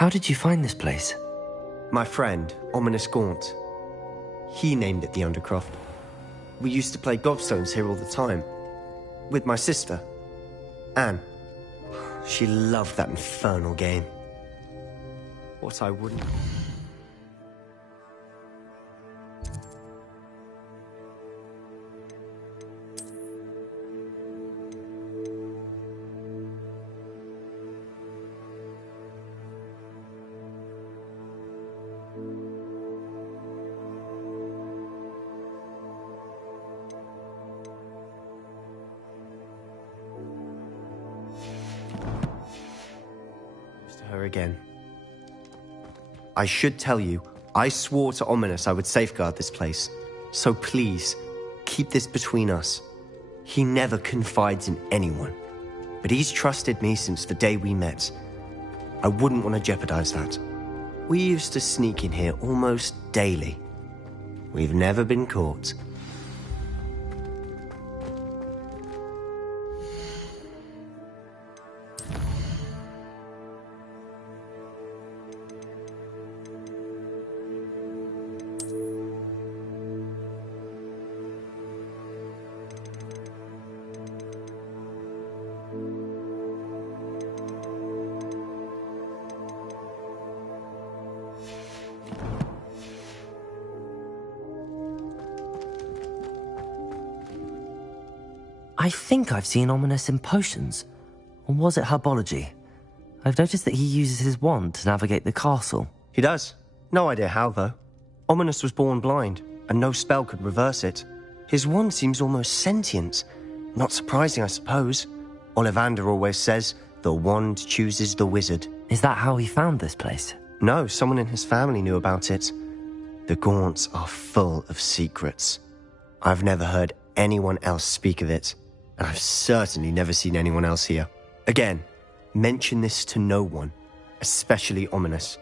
How did you find this place? My friend, Ominous Gaunt. He named it the Undercroft. We used to play gobstones here all the time. With my sister, Anne. She loved that infernal game. What I wouldn't... her again. I should tell you, I swore to Ominous I would safeguard this place. So please, keep this between us. He never confides in anyone, but he's trusted me since the day we met. I wouldn't want to jeopardize that. We used to sneak in here almost daily. We've never been caught. I think I've seen Ominous in potions. Or was it herbology? I've noticed that he uses his wand to navigate the castle. He does. No idea how, though. Ominous was born blind, and no spell could reverse it. His wand seems almost sentient. Not surprising, I suppose. Ollivander always says, the wand chooses the wizard. Is that how he found this place? No, someone in his family knew about it. The Gaunts are full of secrets. I've never heard anyone else speak of it, and I've certainly never seen anyone else here. Again, mention this to no one, especially Ominous.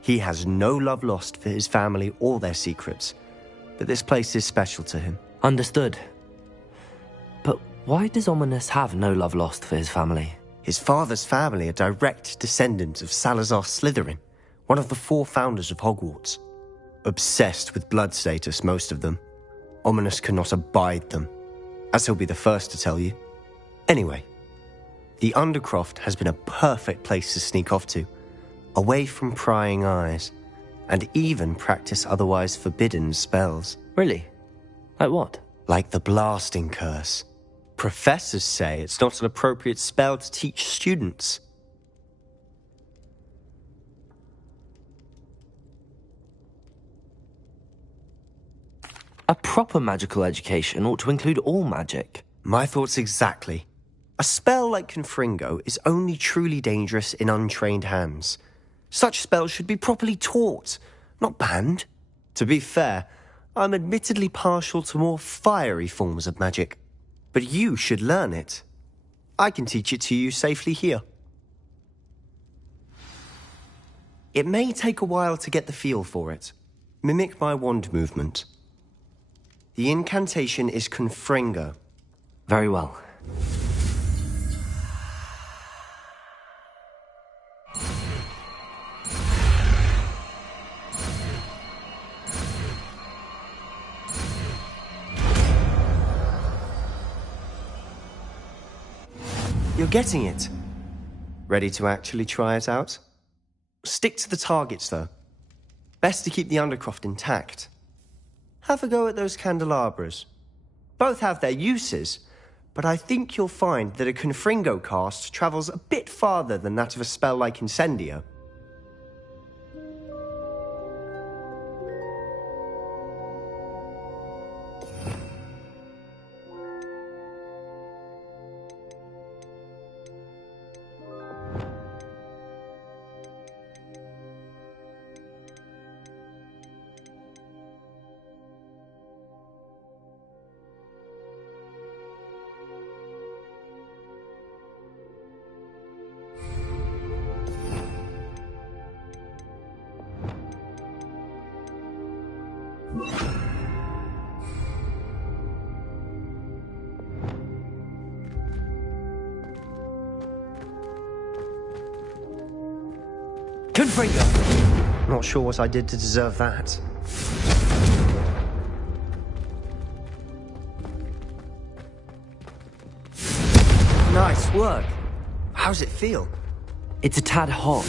He has no love lost for his family or their secrets, but this place is special to him. Understood. But why does Ominous have no love lost for his family? His father's family are direct descendants of Salazar Slytherin, one of the 4 founders of Hogwarts. Obsessed with blood status, most of them. Ominous cannot abide them, as he'll be the first to tell you. Anyway, the Undercroft has been a perfect place to sneak off to, away from prying eyes, and even practice otherwise forbidden spells. Really? Like what? Like the blasting curse. Professors say it's not an appropriate spell to teach students. A proper magical education ought to include all magic. My thoughts exactly. A spell like Confringo is only truly dangerous in untrained hands. Such spells should be properly taught, not banned. To be fair, I'm admittedly partial to more fiery forms of magic. But you should learn it. I can teach it to you safely here. It may take a while to get the feel for it. Mimic my wand movement. The incantation is Confringo. Very well. You're getting it. Ready to actually try it out? Stick to the targets, though. Best to keep the Undercroft intact. Have a go at those candelabras. Both have their uses, but I think you'll find that a Confringo cast travels a bit farther than that of a spell like Incendio. Confringo! Not sure what I did to deserve that. Nice work. How's it feel? It's a tad hot.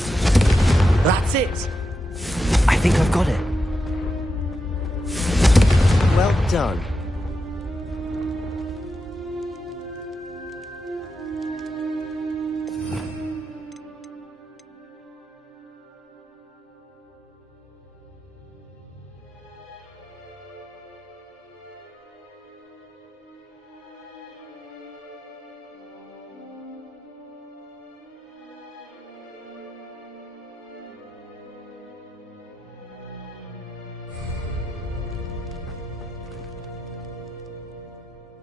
That's it. I think I've got it. Well done.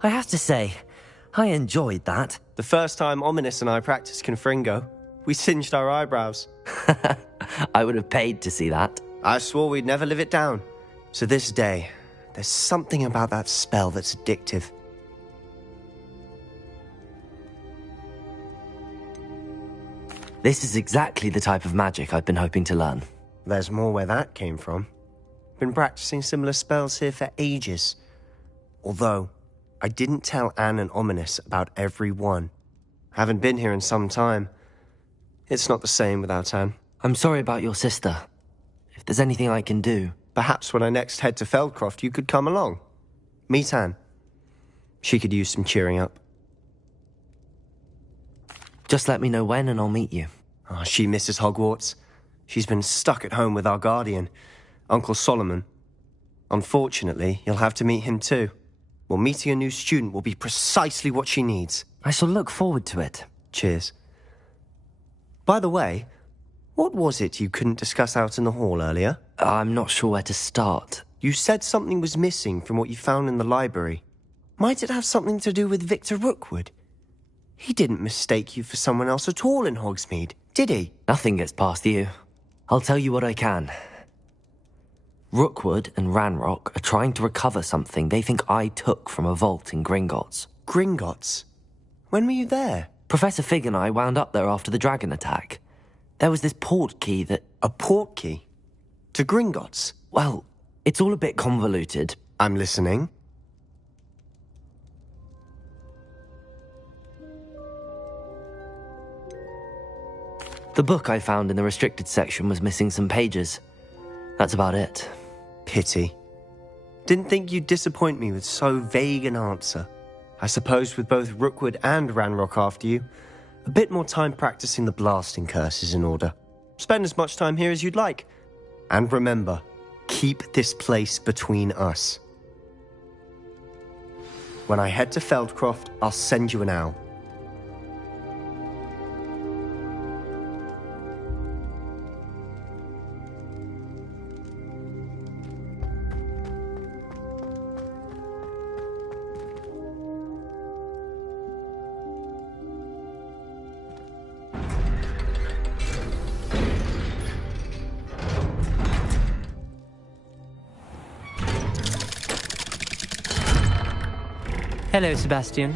I have to say, I enjoyed that. The first time Ominous and I practiced Confringo, we singed our eyebrows. I would have paid to see that. I swore we'd never live it down. So this day, there's something about that spell that's addictive. This is exactly the type of magic I've been hoping to learn. There's more where that came from. Been practicing similar spells here for ages. Although, I didn't tell Anne and Ominous about every one. Haven't been here in some time. It's not the same without Anne. I'm sorry about your sister. If there's anything I can do... Perhaps when I next head to Feldcroft, you could come along. Meet Anne. She could use some cheering up. Just let me know when and I'll meet you. Oh, she misses Hogwarts. She's been stuck at home with our guardian, Uncle Solomon. Unfortunately, you'll have to meet him too. Well, meeting a new student will be precisely what she needs. I shall look forward to it. Cheers. By the way, what was it you couldn't discuss out in the hall earlier? I'm not sure where to start. You said something was missing from what you found in the library. Might it have something to do with Victor Rookwood? He didn't mistake you for someone else at all in Hogsmeade, did he? Nothing gets past you. I'll tell you what I can. Rookwood and Ranrock are trying to recover something they think I took from a vault in Gringotts. Gringotts? When were you there? Professor Fig and I wound up there after the dragon attack. There was this port key that... A port key? To Gringotts? Well, it's all a bit convoluted. I'm listening. The book I found in the restricted section was missing some pages. That's about it. Pity. Didn't think you'd disappoint me with so vague an answer. I suppose with both Rookwood and Ranrock after you, a bit more time practicing the blasting curse is in order. Spend as much time here as you'd like. And remember, keep this place between us. When I head to Feldcroft, I'll send you an owl. Hello, Sebastian.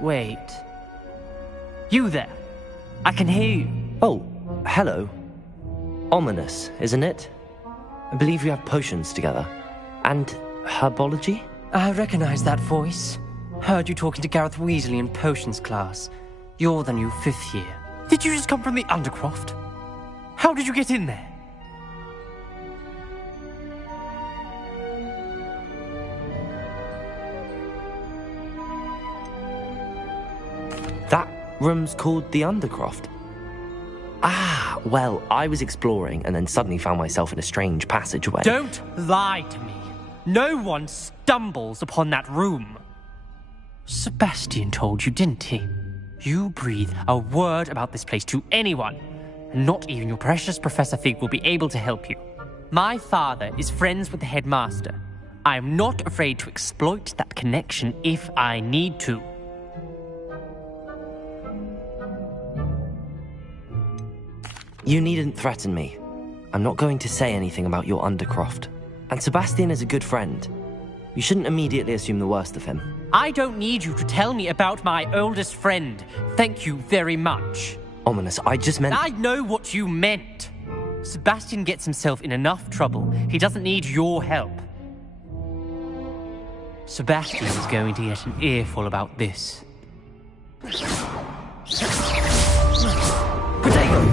Wait. You there? I can hear you. Oh, hello. Ominous, isn't it? I believe we have potions together. And herbology? I recognize that voice. Heard you talking to Gareth Weasley in potions class. You're the new 5th year. Did you just come from the Undercroft? How did you get in there? That room's called the Undercroft. Ah, well, I was exploring and then suddenly found myself in a strange passageway. Don't lie to me. No one stumbles upon that room. Sebastian told you, didn't he? You breathe a word about this place to anyone, and not even your precious Professor Fig will be able to help you. My father is friends with the headmaster. I am not afraid to exploit that connection if I need to. You needn't threaten me. I'm not going to say anything about your Undercroft. And Sebastian is a good friend. You shouldn't immediately assume the worst of him. I don't need you to tell me about my oldest friend. Thank you very much. Ominous, I just meant... I know what you meant. Sebastian gets himself in enough trouble. He doesn't need your help. Sebastian is going to get an earful about this. Potato!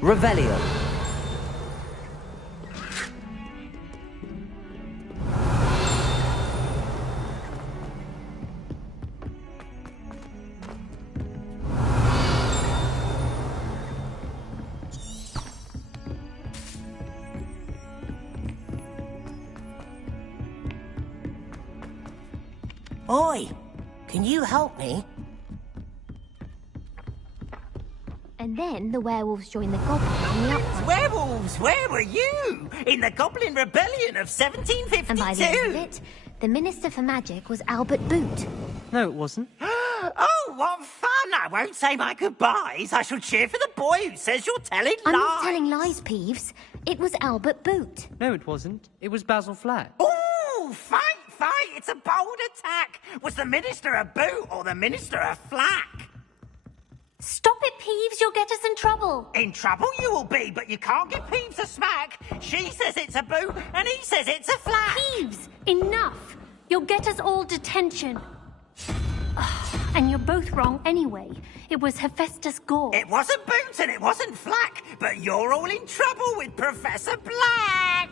Revelio. Oi! Can you help me? And then the werewolves joined the goblins on the upfront. Werewolves, where were you? In the Goblin Rebellion of 1752? And by the end of it, the Minister for Magic was Albert Boot. No, it wasn't. Oh, what fun! I won't say my goodbyes. I shall cheer for the boy who says you're telling lies. I'm not telling lies, Peeves. It was Albert Boot. No, it wasn't. It was Basil Flack. Ooh, fight! It's a bold attack. Was the Minister a boot or the Minister a flack? Stop it, Peeves. You'll get us in trouble. In trouble you will be, but you can't give Peeves a smack. She says it's a boo, and he says it's a flat. Peeves, enough. You'll get us all detention. And you're both wrong anyway. It was Hephaestus Gore. It wasn't Boots and it wasn't Flack, but you're all in trouble with Professor Black.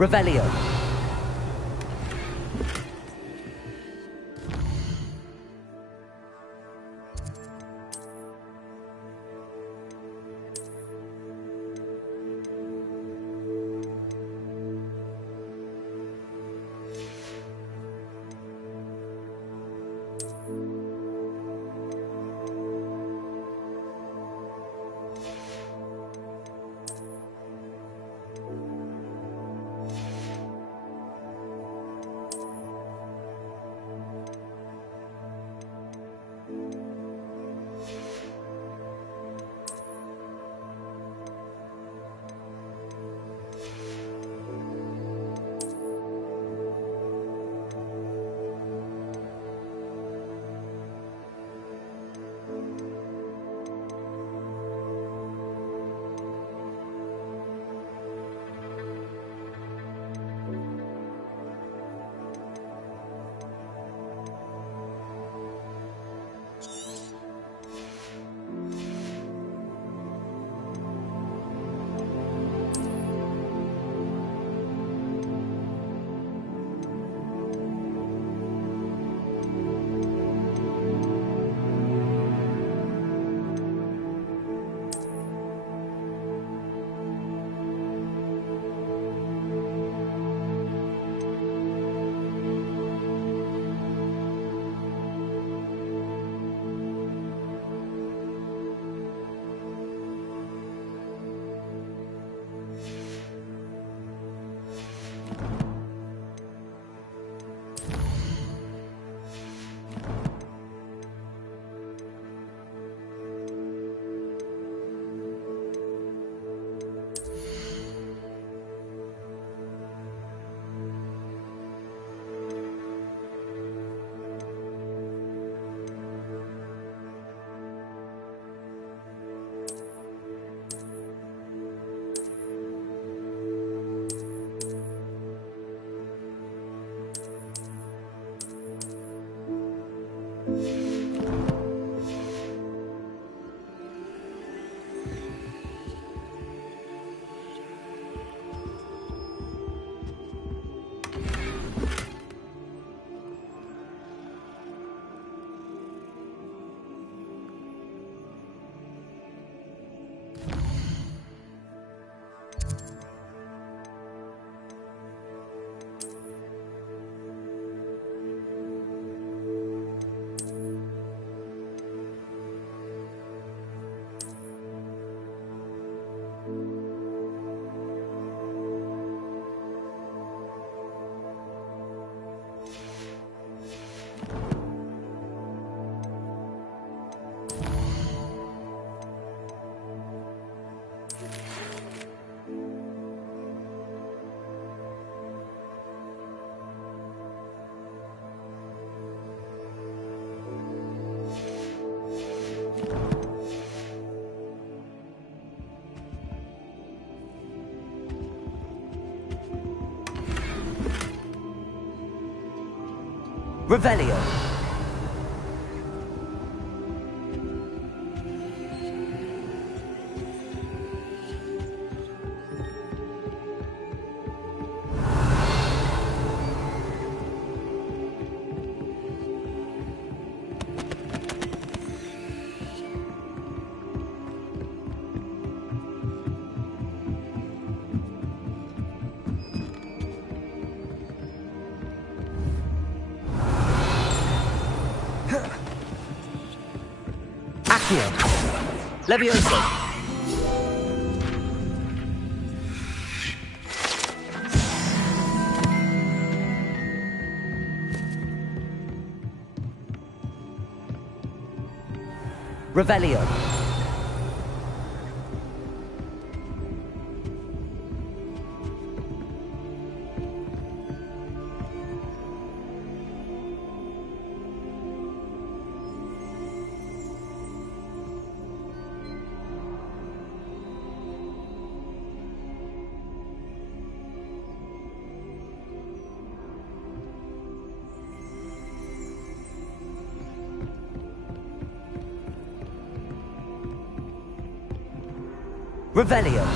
Revelio. Revelio. Levioso! Revelio! Revelio.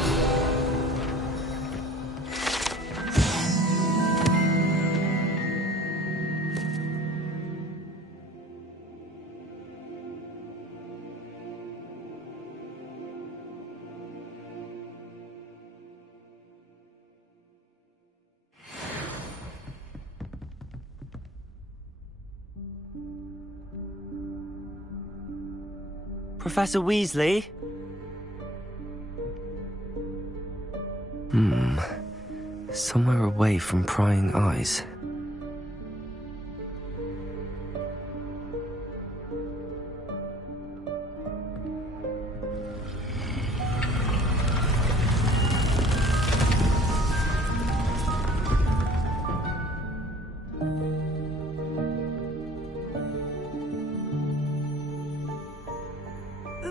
Professor Weasley? Somewhere away from prying eyes.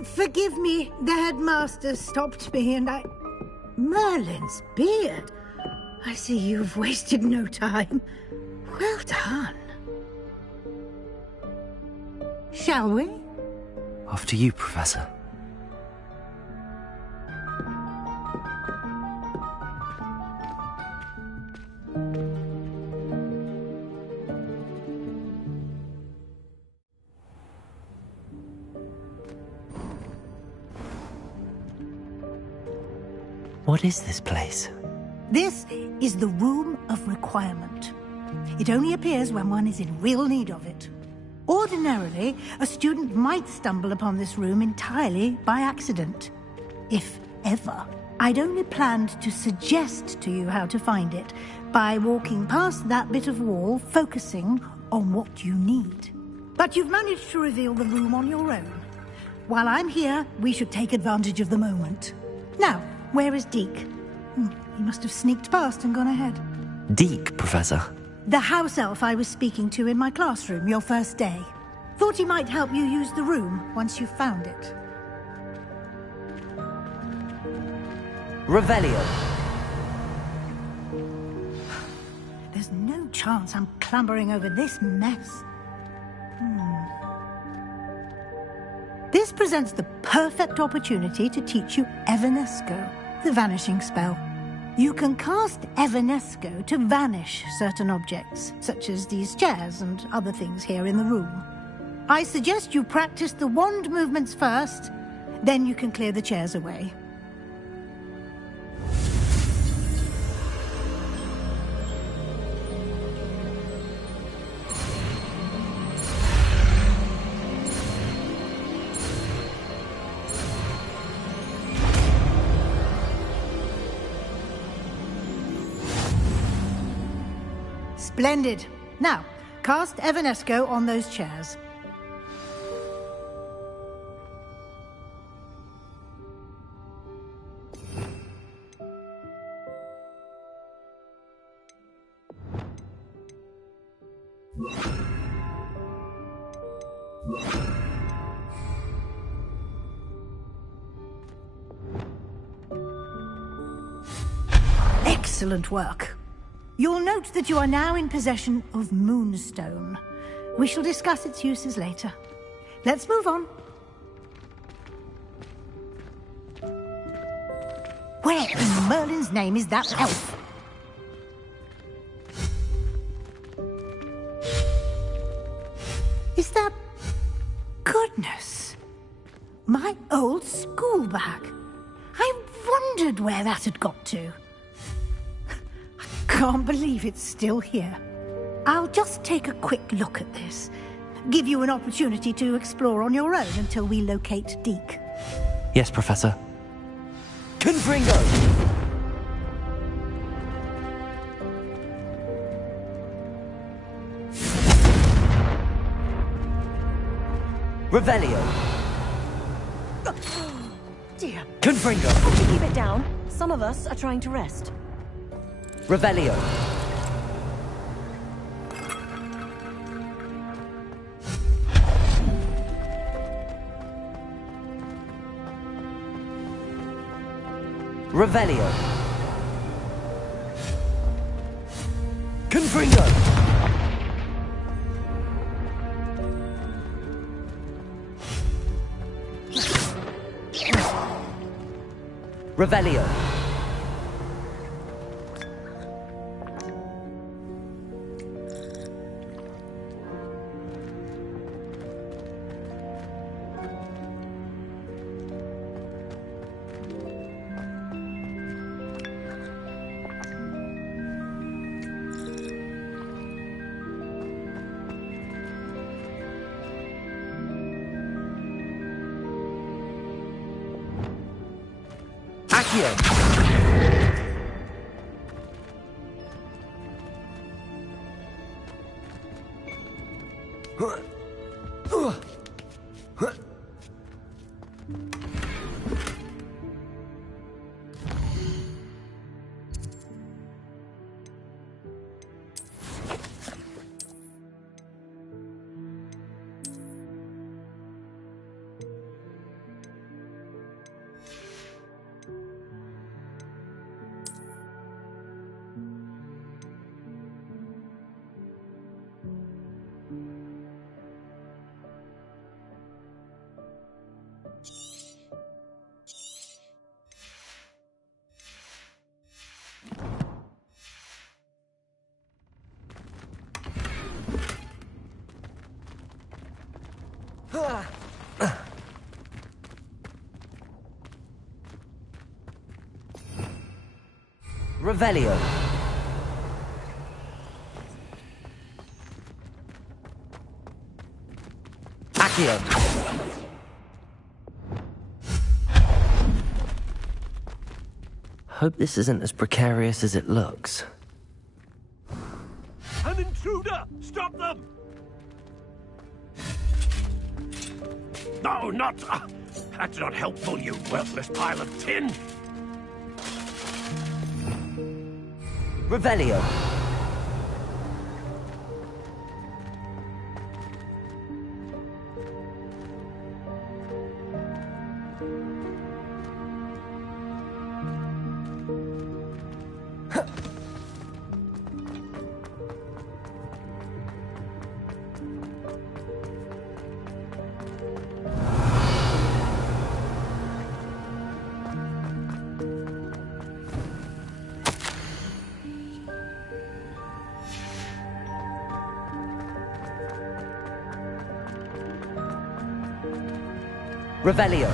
Forgive me, the headmaster stopped me and I... Merlin's beard! I see you've wasted no time. Well done. Shall we? After you, Professor. What is this place? This is the Room of Requirement. It only appears when one is in real need of it. Ordinarily, a student might stumble upon this room entirely by accident. If ever. I'd only planned to suggest to you how to find it by walking past that bit of wall, focusing on what you need. But you've managed to reveal the room on your own. While I'm here, we should take advantage of the moment. Now, where is Deke? He must have sneaked past and gone ahead. Deke, Professor? The house elf I was speaking to in my classroom your first day. Thought he might help you use the room once you found it. Revelio. There's no chance I'm clambering over this mess. This presents the perfect opportunity to teach you Evanesco, the vanishing spell. You can cast Evanesco to vanish certain objects, such as these chairs and other things here in the room. I suggest you practice the wand movements first, then you can clear the chairs away. Splendid. Now, cast Evanesco on those chairs. Excellent work. You'll note that you are now in possession of Moonstone. We shall discuss its uses later. Let's move on. Where in Merlin's name is that elf? Is that... Goodness! My old school bag. I wondered where that had got to. I can't believe it's still here. I'll just take a quick look at this. Give you an opportunity to explore on your own until we locate Deke. Yes, Professor. Confringo! Revelio! Dear. Confringo! Would you keep it down? Some of us are trying to rest. Revelio! Revelio! Confringo! Revelio! Accio! Revelio. Accio. Hope this isn't as precarious as it looks. An intruder! Stop them! No, not... that's not helpful, you worthless pile of tin! Revelio. Revelio.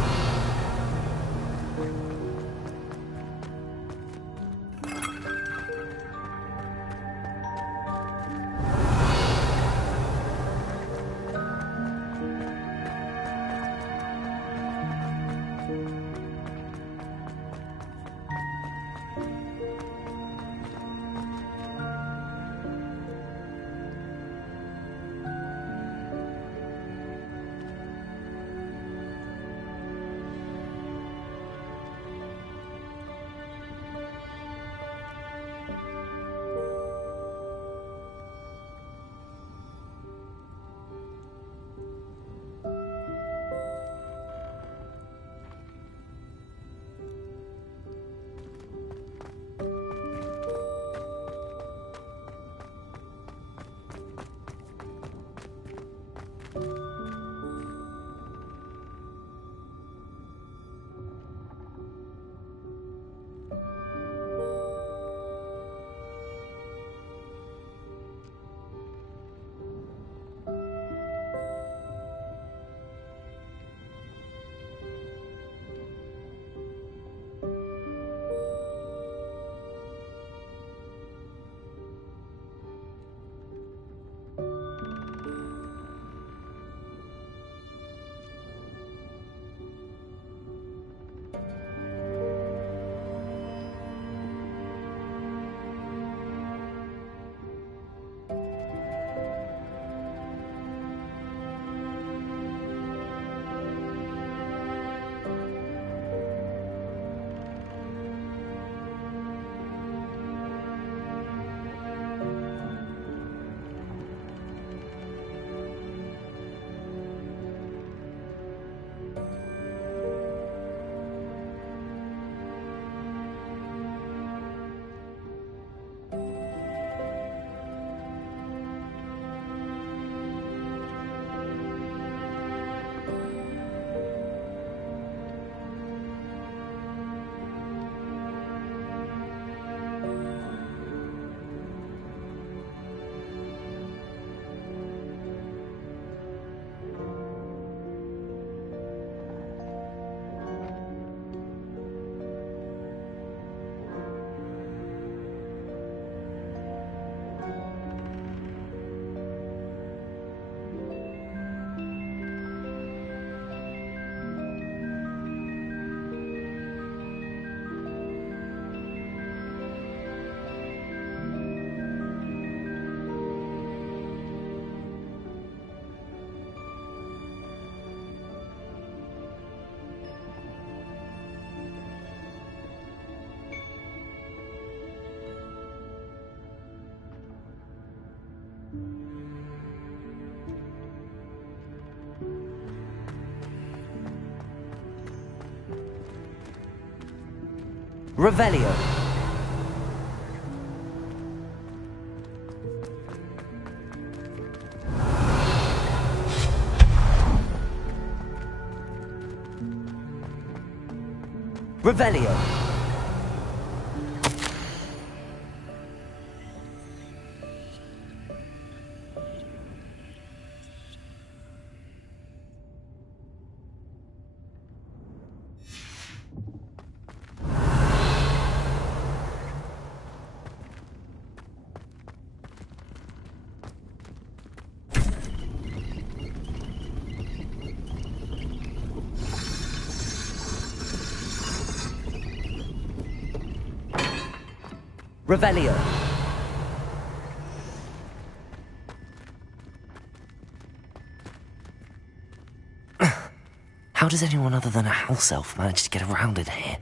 Revelio. Revelio. Revelio. How does anyone other than a house elf manage to get around in here?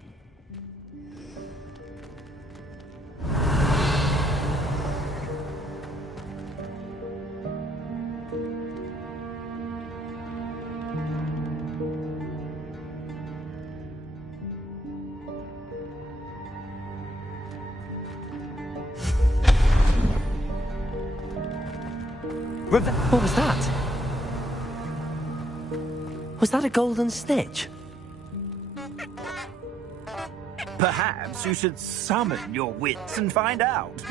What was that? Was that a golden snitch? Perhaps you should summon your wits and find out.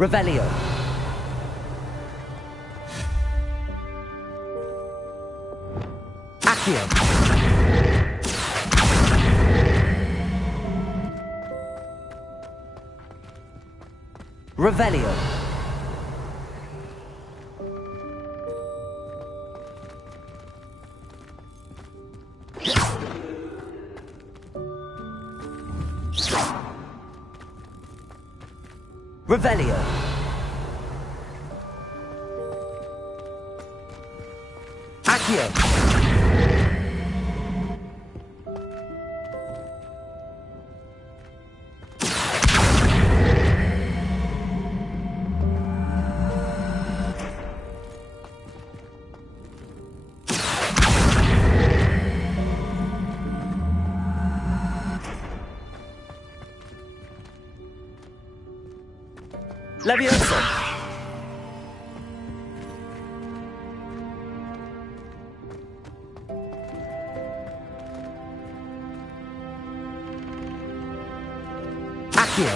Revelio. Accio. Revelio. Revelio. Accio. Levioso. Accio.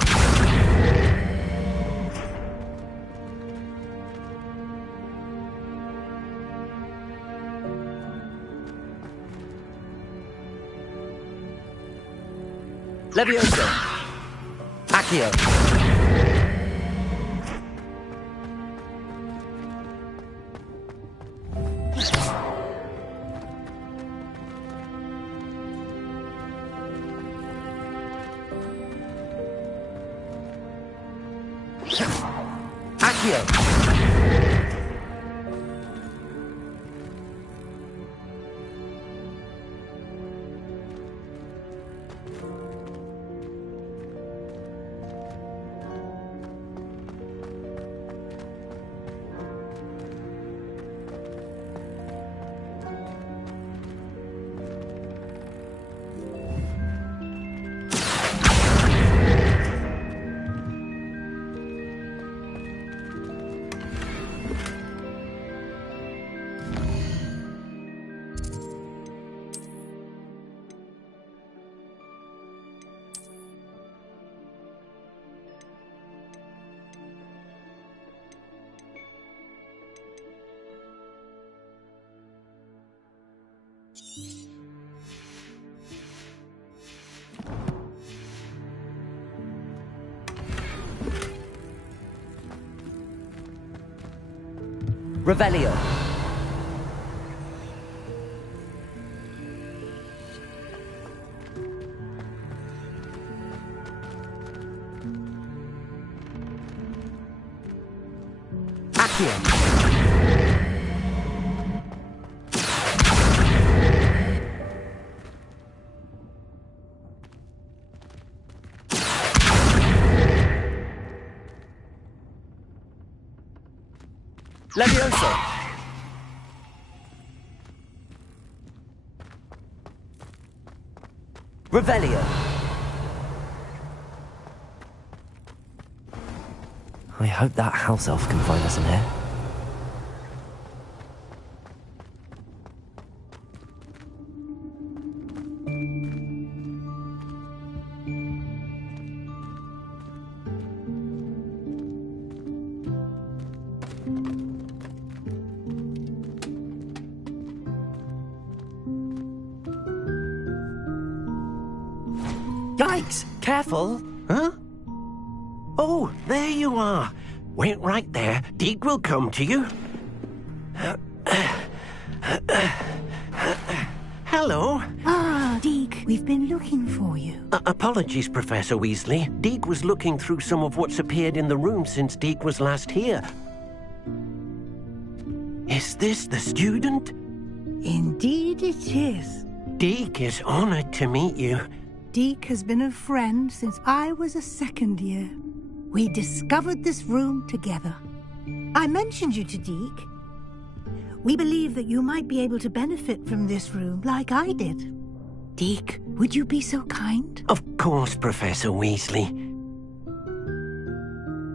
Levioso. Accio. Accio. Revelio. Accio. Levioso! Revelio! I hope that house elf can find us in here. Yikes! Careful! Huh? Oh, there you are. Wait right there. Deke will come to you. Hello. Ah, Deke, we've been looking for you. Apologies, Professor Weasley. Deke was looking through some of what's appeared in the room since Deke was last here. Is this the student? Indeed it is. Deke is honored to meet you. Deke has been a friend since I was a second year. We discovered this room together. I mentioned you to Deke. We believe that you might be able to benefit from this room like I did. Deke, would you be so kind? Of course, Professor Weasley.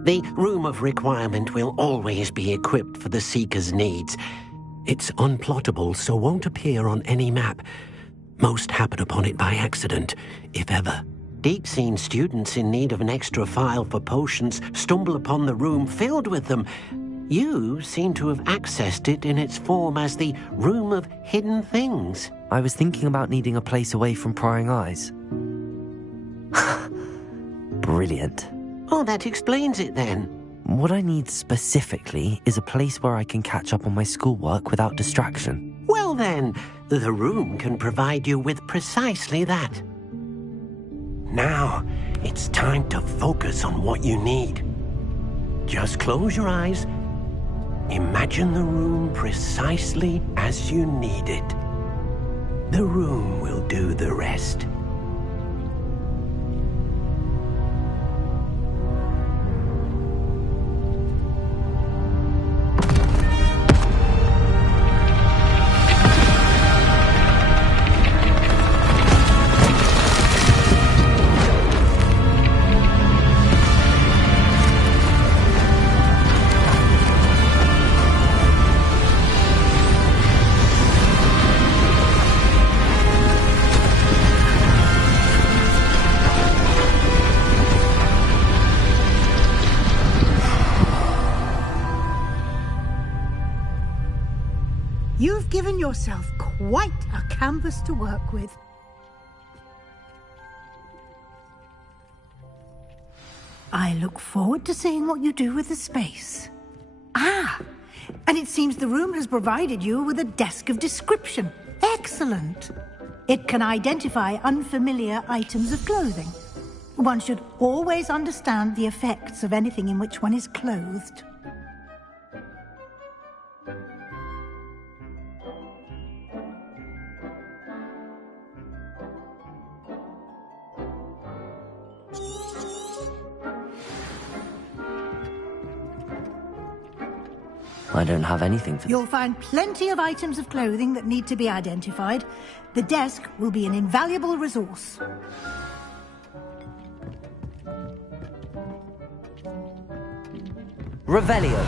The Room of Requirement will always be equipped for the Seeker's needs. It's unplottable, so won't appear on any map. Most happen upon it by accident, if ever. Deke's seen students in need of an extra file for potions stumble upon the room filled with them. You seem to have accessed it in its form as the Room of Hidden Things. I was thinking about needing a place away from prying eyes. Brilliant. Oh, that explains it then. What I need specifically is a place where I can catch up on my schoolwork without distraction. Well then, the room can provide you with precisely that. Now, it's time to focus on what you need. Just close your eyes. Imagine the room precisely as you need it. The room will do the rest. You've given yourself quite a canvas to work with. I look forward to seeing what you do with the space. Ah, and it seems the room has provided you with a desk of description. Excellent. It can identify unfamiliar items of clothing. One should always understand the effects of anything in which one is clothed. I don't have anything for... You'll find plenty of items of clothing that need to be identified. The desk will be an invaluable resource. Revelio.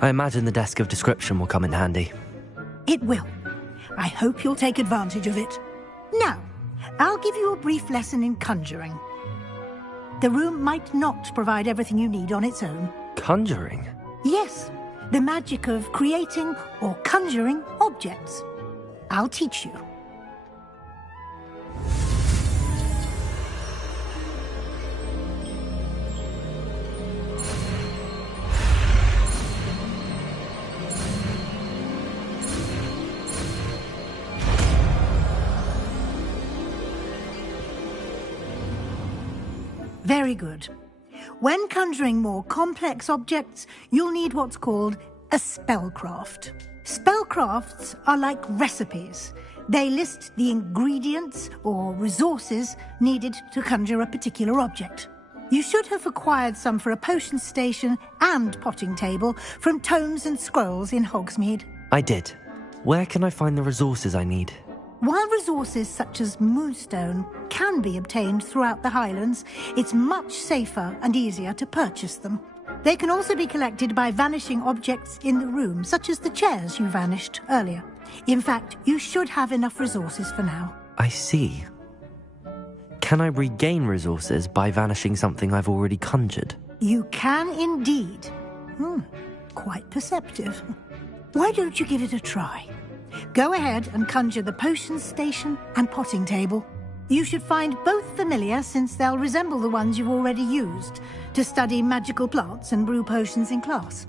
I imagine the desk of description will come in handy. It will. I hope you'll take advantage of it. Now, I'll give you a brief lesson in conjuring. The room might not provide everything you need on its own. Conjuring? Yes, the magic of creating or conjuring objects. I'll teach you. Very good. When conjuring more complex objects, you'll need what's called a spellcraft. Spellcrafts are like recipes. They list the ingredients or resources needed to conjure a particular object. You should have acquired some for a potion station and potting table from tomes and scrolls in Hogsmeade. I did. Where can I find the resources I need? While resources such as moonstone can be obtained throughout the Highlands, it's much safer and easier to purchase them. They can also be collected by vanishing objects in the room, such as the chairs you vanished earlier. In fact, you should have enough resources for now. I see. Can I regain resources by vanishing something I've already conjured? You can indeed. Quite perceptive. Why don't you give it a try? Go ahead and conjure the potion station and potting table. You should find both familiar, since they'll resemble the ones you've already used to study magical plants and brew potions in class.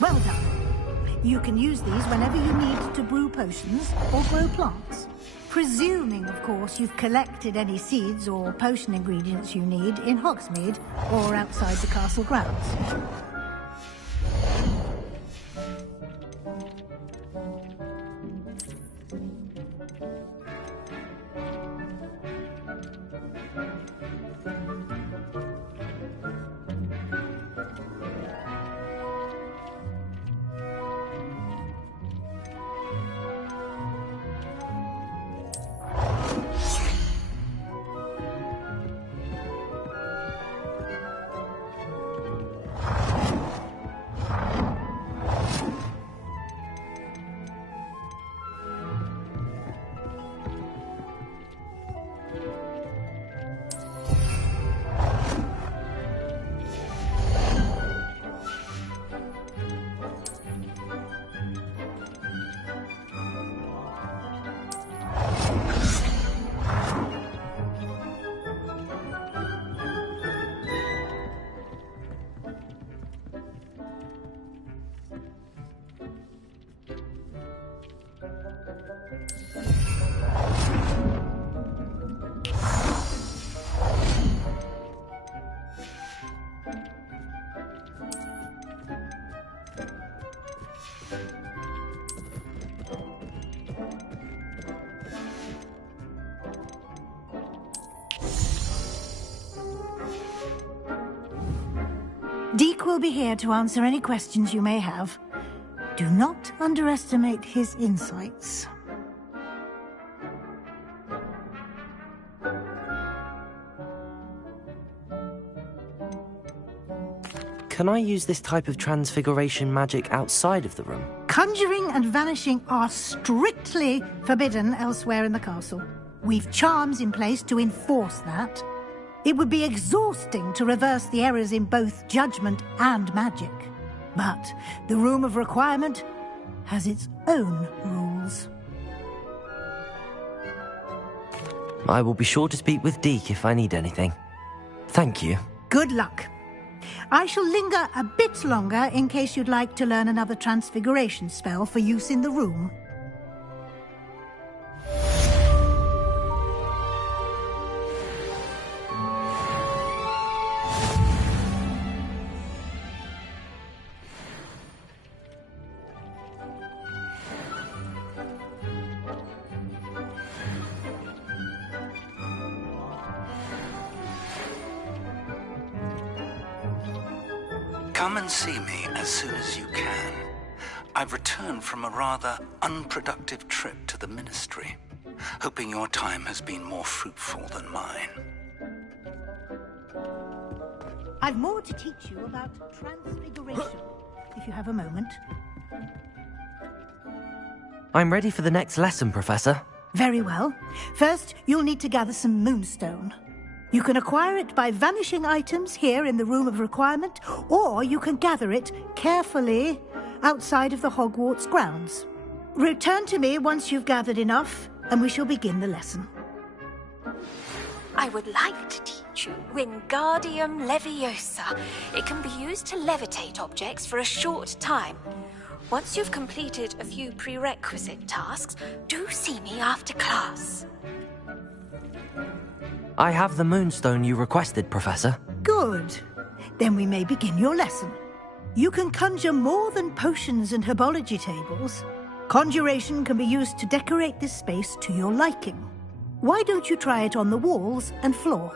Well done. You can use these whenever you need to brew potions or grow plants. Presuming, of course, you've collected any seeds or potion ingredients you need in Hogsmeade or outside the castle grounds. Deke will be here to answer any questions you may have. Do not underestimate his insights. Can I use this type of transfiguration magic outside of the room? Conjuring and vanishing are strictly forbidden elsewhere in the castle. We've charms in place to enforce that. It would be exhausting to reverse the errors in both judgment and magic. But the Room of Requirement has its own rules. I will be sure to speak with Deke if I need anything. Thank you. Good luck. I shall linger a bit longer in case you'd like to learn another transfiguration spell for use in the room. Come and see me as soon as you can. I've returned from a rather unproductive trip to the Ministry, hoping your time has been more fruitful than mine. I've more to teach you about transfiguration, if you have a moment. I'm ready for the next lesson, Professor. Very well. First, you'll need to gather some moonstone. You can acquire it by vanishing items here in the Room of Requirement, or you can gather it carefully outside of the Hogwarts grounds. Return to me once you've gathered enough, and we shall begin the lesson. I would like to teach you Wingardium Leviosa. It can be used to levitate objects for a short time. Once you've completed a few prerequisite tasks, do see me after class. I have the moonstone you requested, Professor. Good. Then we may begin your lesson. You can conjure more than potions and herbology tables. Conjuration can be used to decorate this space to your liking. Why don't you try it on the walls and floor?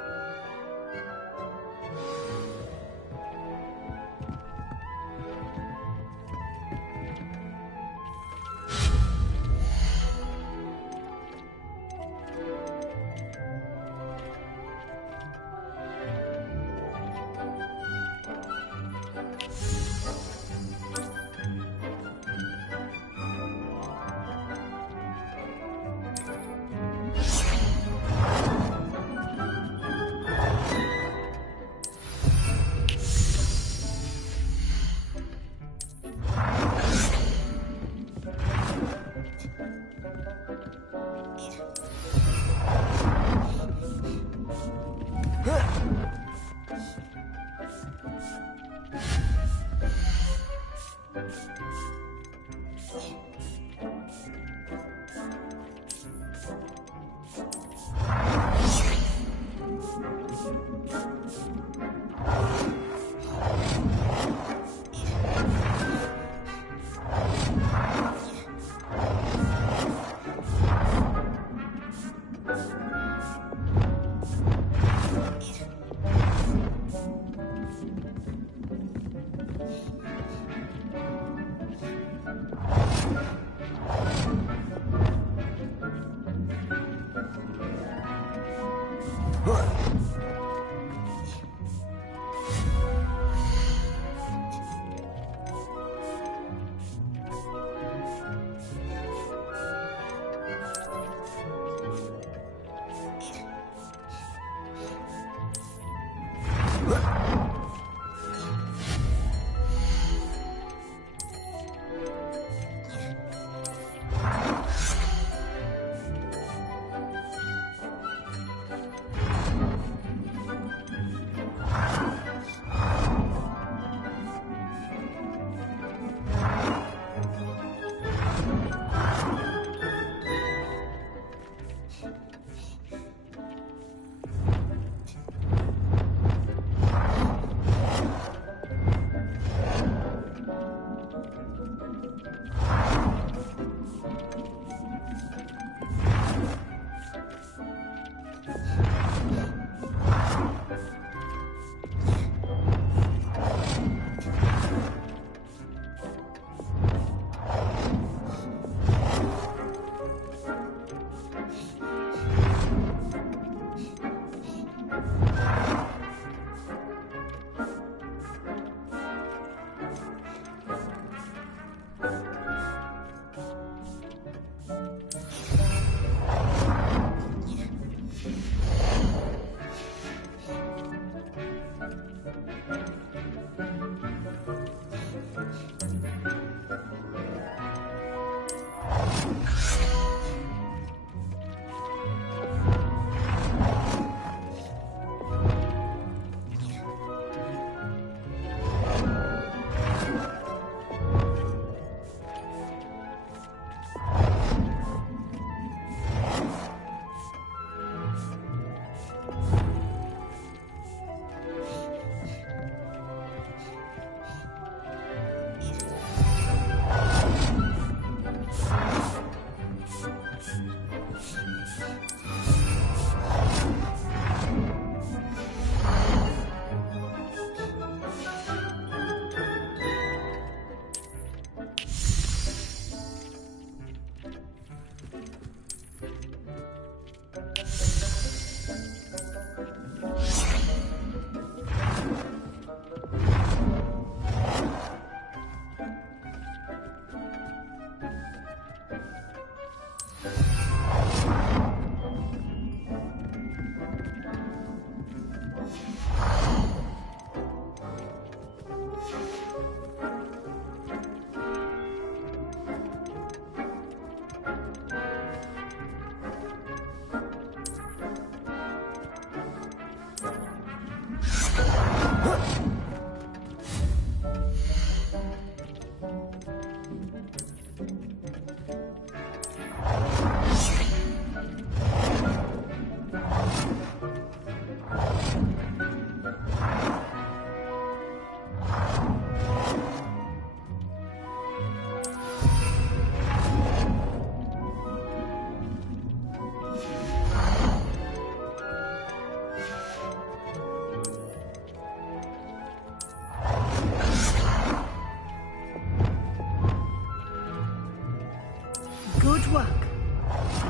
Good work.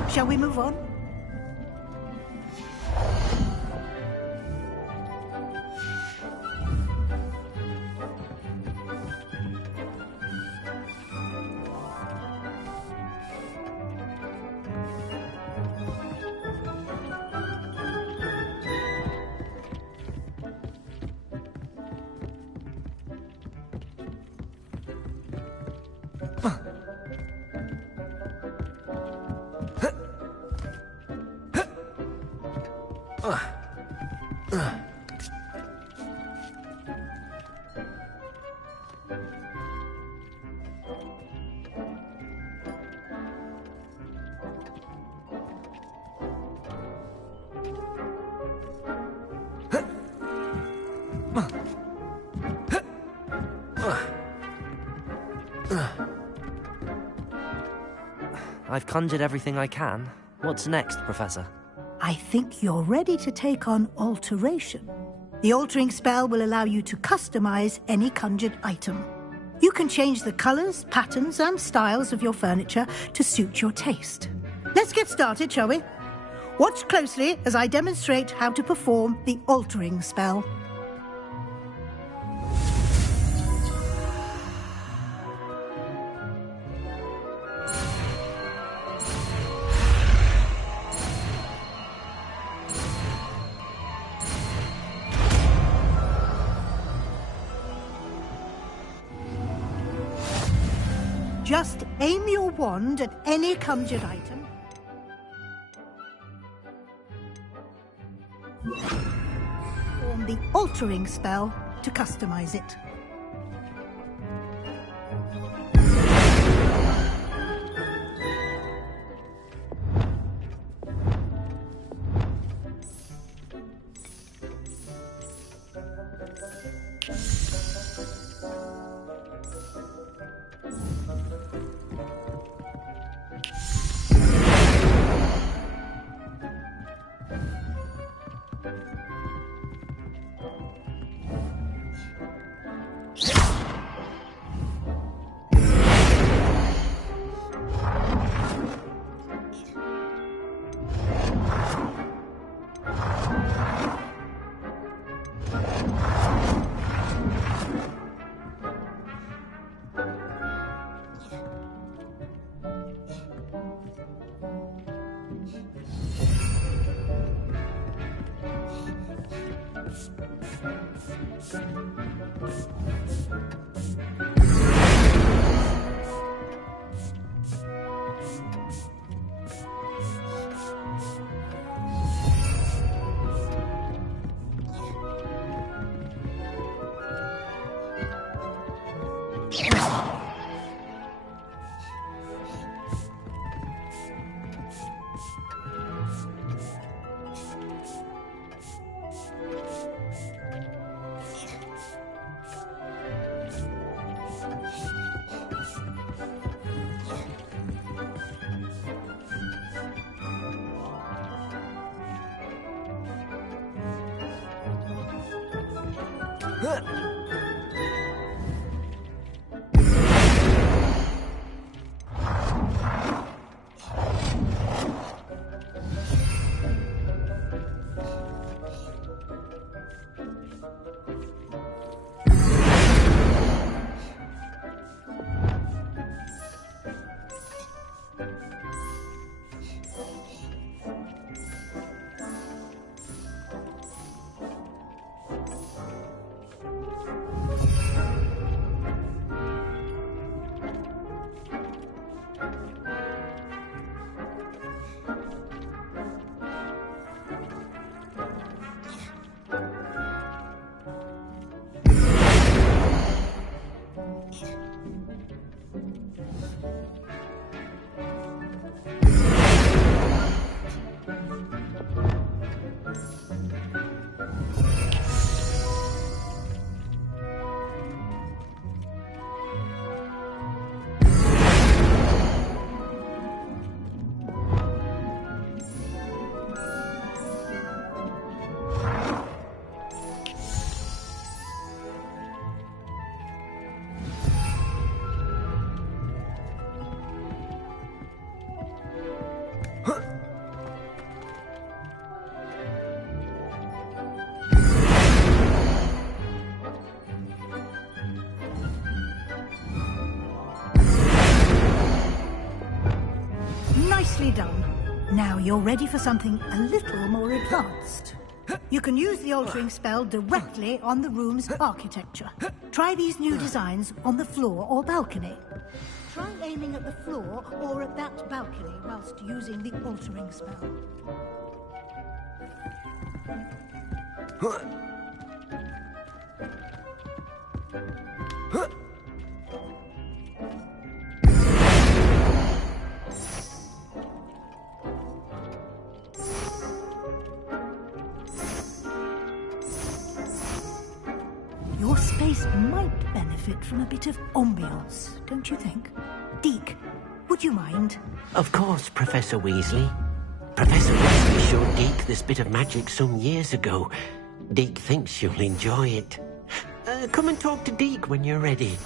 Shall we move on? I've conjured everything I can. What's next, Professor? I think you're ready to take on alteration. The altering spell will allow you to customize any conjured item. You can change the colors, patterns, and styles of your furniture to suit your taste. Let's get started, shall we? Watch closely as I demonstrate how to perform the altering spell. Just aim your wand at any conjured item. Perform the altering spell to customize it. Nicely done. Now you're ready for something a little more advanced. You can use the altering spell directly on the room's architecture. Try these new designs on the floor or balcony. Try aiming at the floor or at that balcony whilst using the altering spell. Your space might benefit from a bit of ambiance, don't you think? Deke, would you mind? Of course, Professor Weasley. Professor Weasley showed Deke this bit of magic some years ago. Deke thinks you'll enjoy it. Come and talk to Deke when you're ready.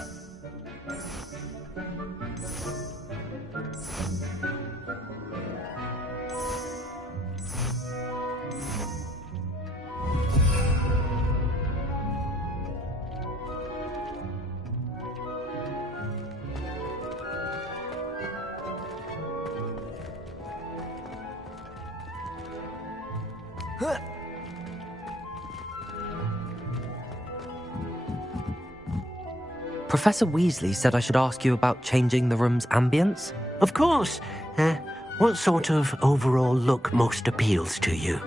Professor Weasley said I should ask you about changing the room's ambience? Of course. What sort of overall look most appeals to you?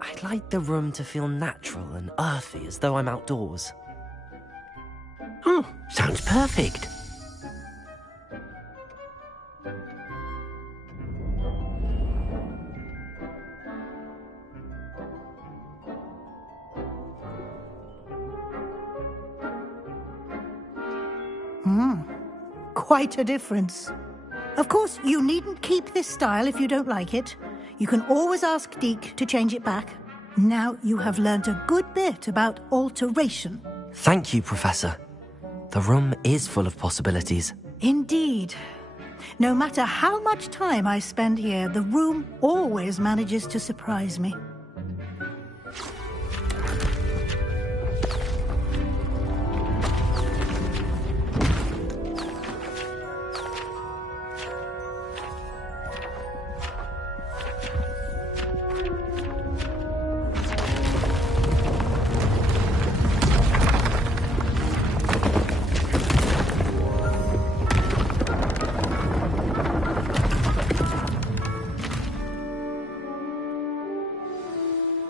I'd like the room to feel natural and earthy, as though I'm outdoors. Oh, sounds perfect. Quite a difference. Of course, you needn't keep this style if you don't like it. You can always ask Deke to change it back. Now you have learnt a good bit about alteration. Thank you, Professor. The room is full of possibilities. Indeed. No matter how much time I spend here, the room always manages to surprise me.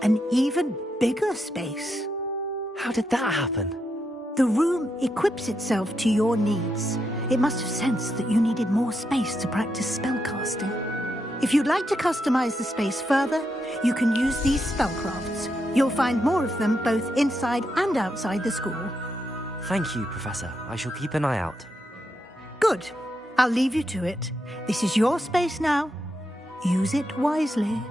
An even bigger space. How did that happen? The room equips itself to your needs. It must have sensed that you needed more space to practice spellcasting. If you'd like to customize the space further, you can use these spellcrafts. You'll find more of them both inside and outside the school. Thank you, Professor. I shall keep an eye out. Good. I'll leave you to it. This is your space now. Use it wisely.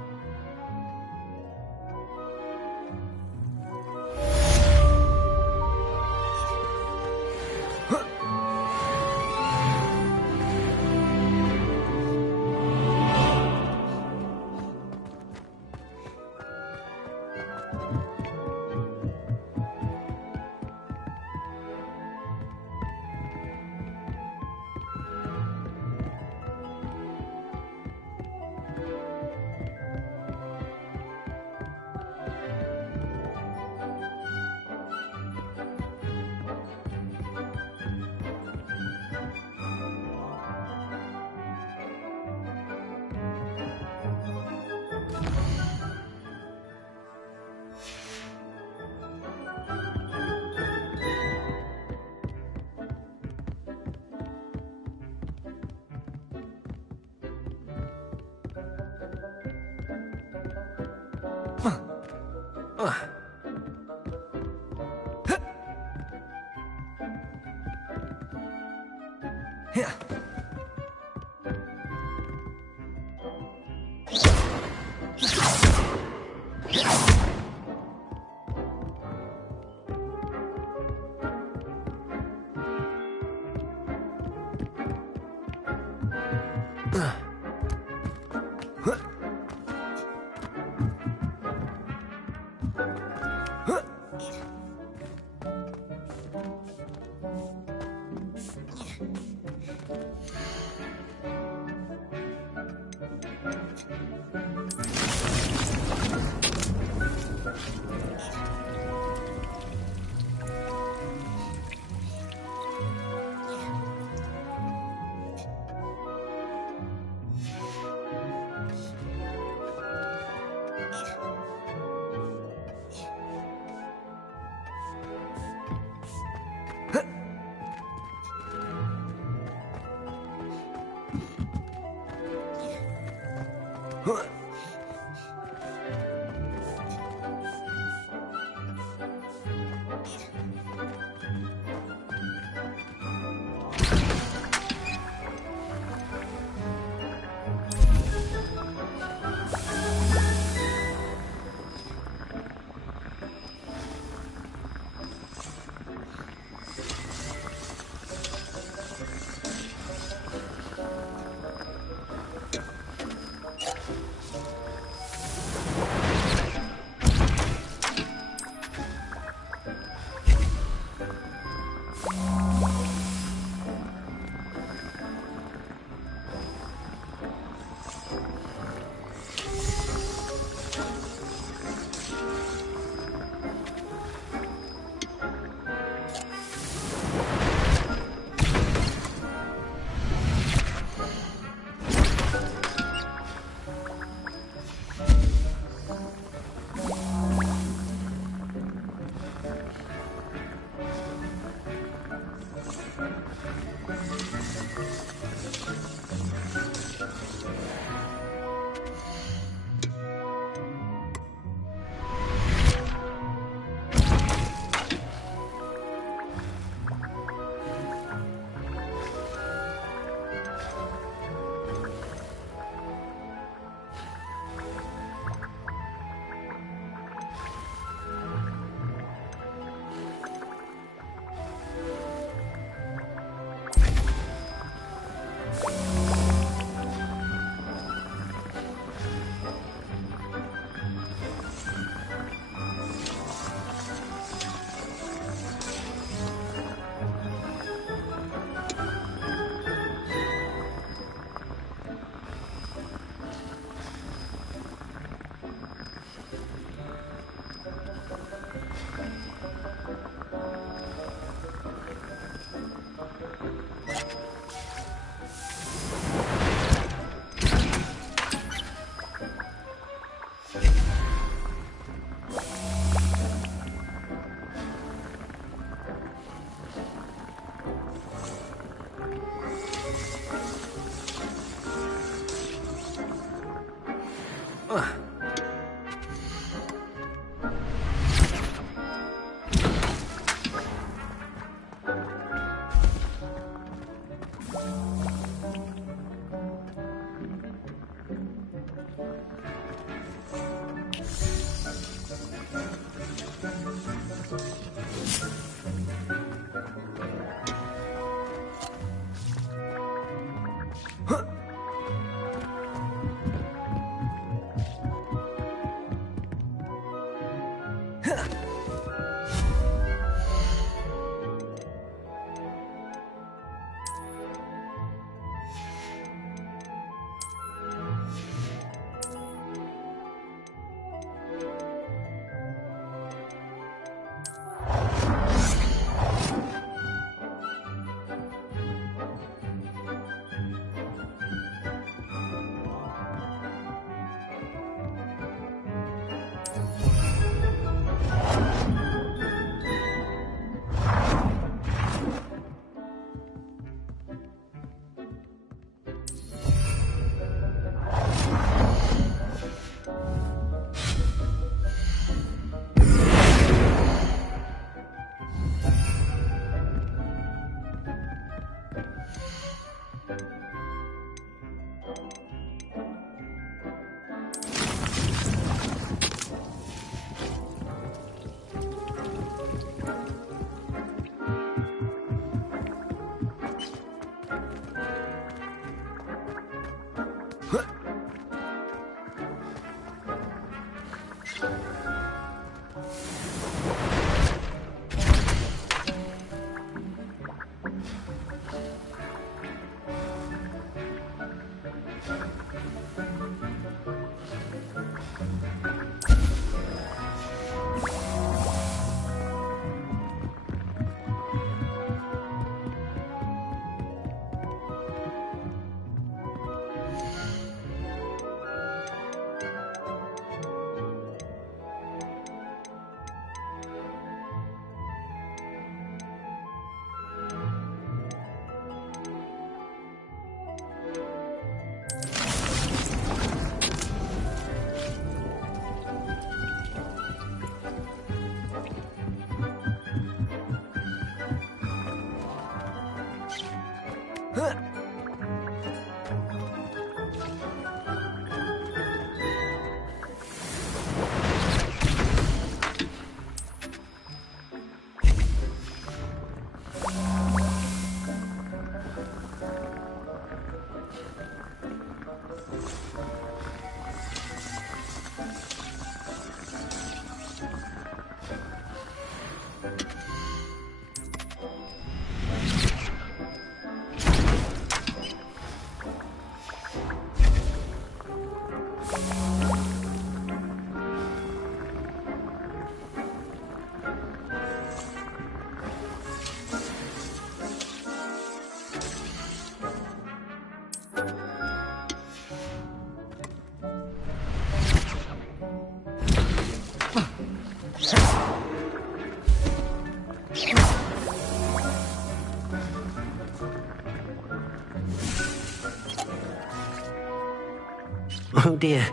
Oh dear,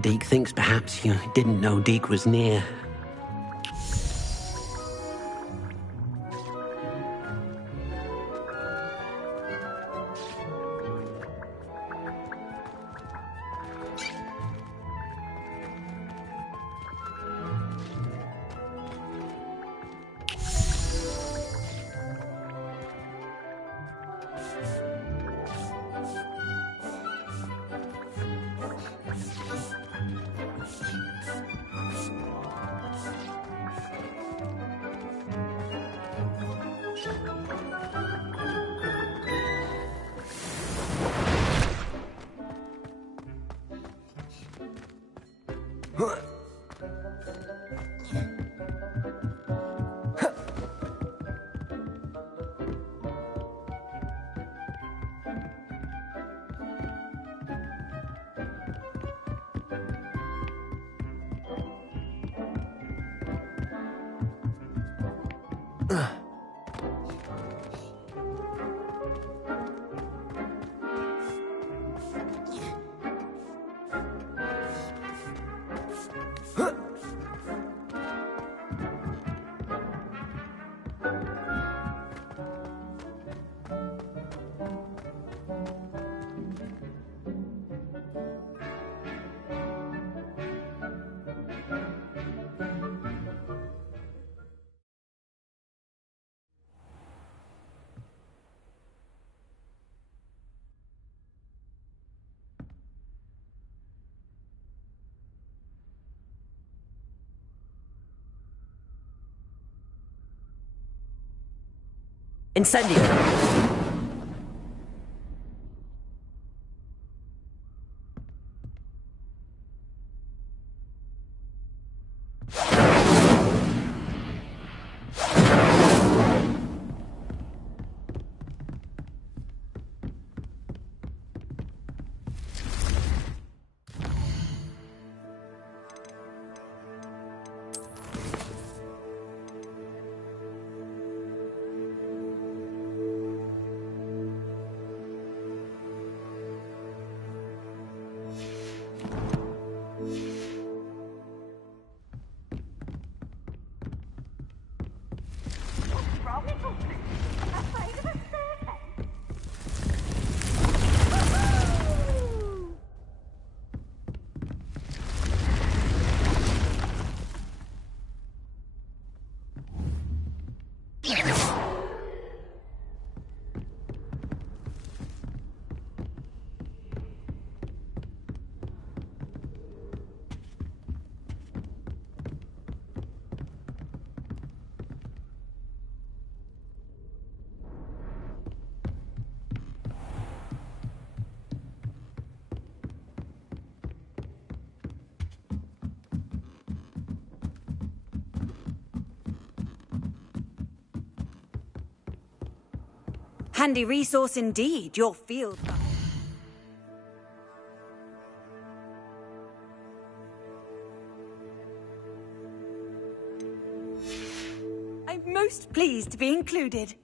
Deke thinks perhaps you didn't know Deke was near. Incendio! Handy resource indeed, your field. I'm most pleased to be included.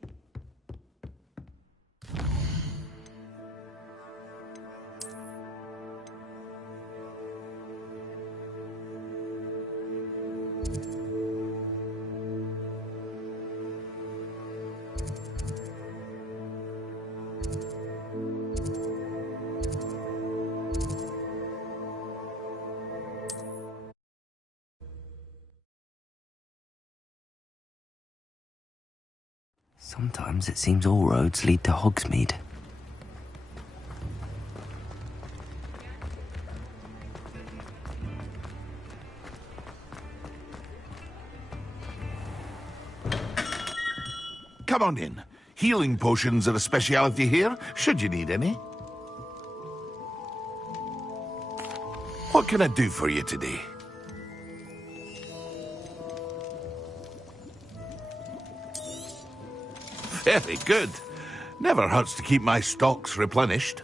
Sometimes it seems all roads lead to Hogsmeade. Come on in. Healing potions are a speciality here, should you need any. What can I do for you today? Very good. Never hurts to keep my stocks replenished.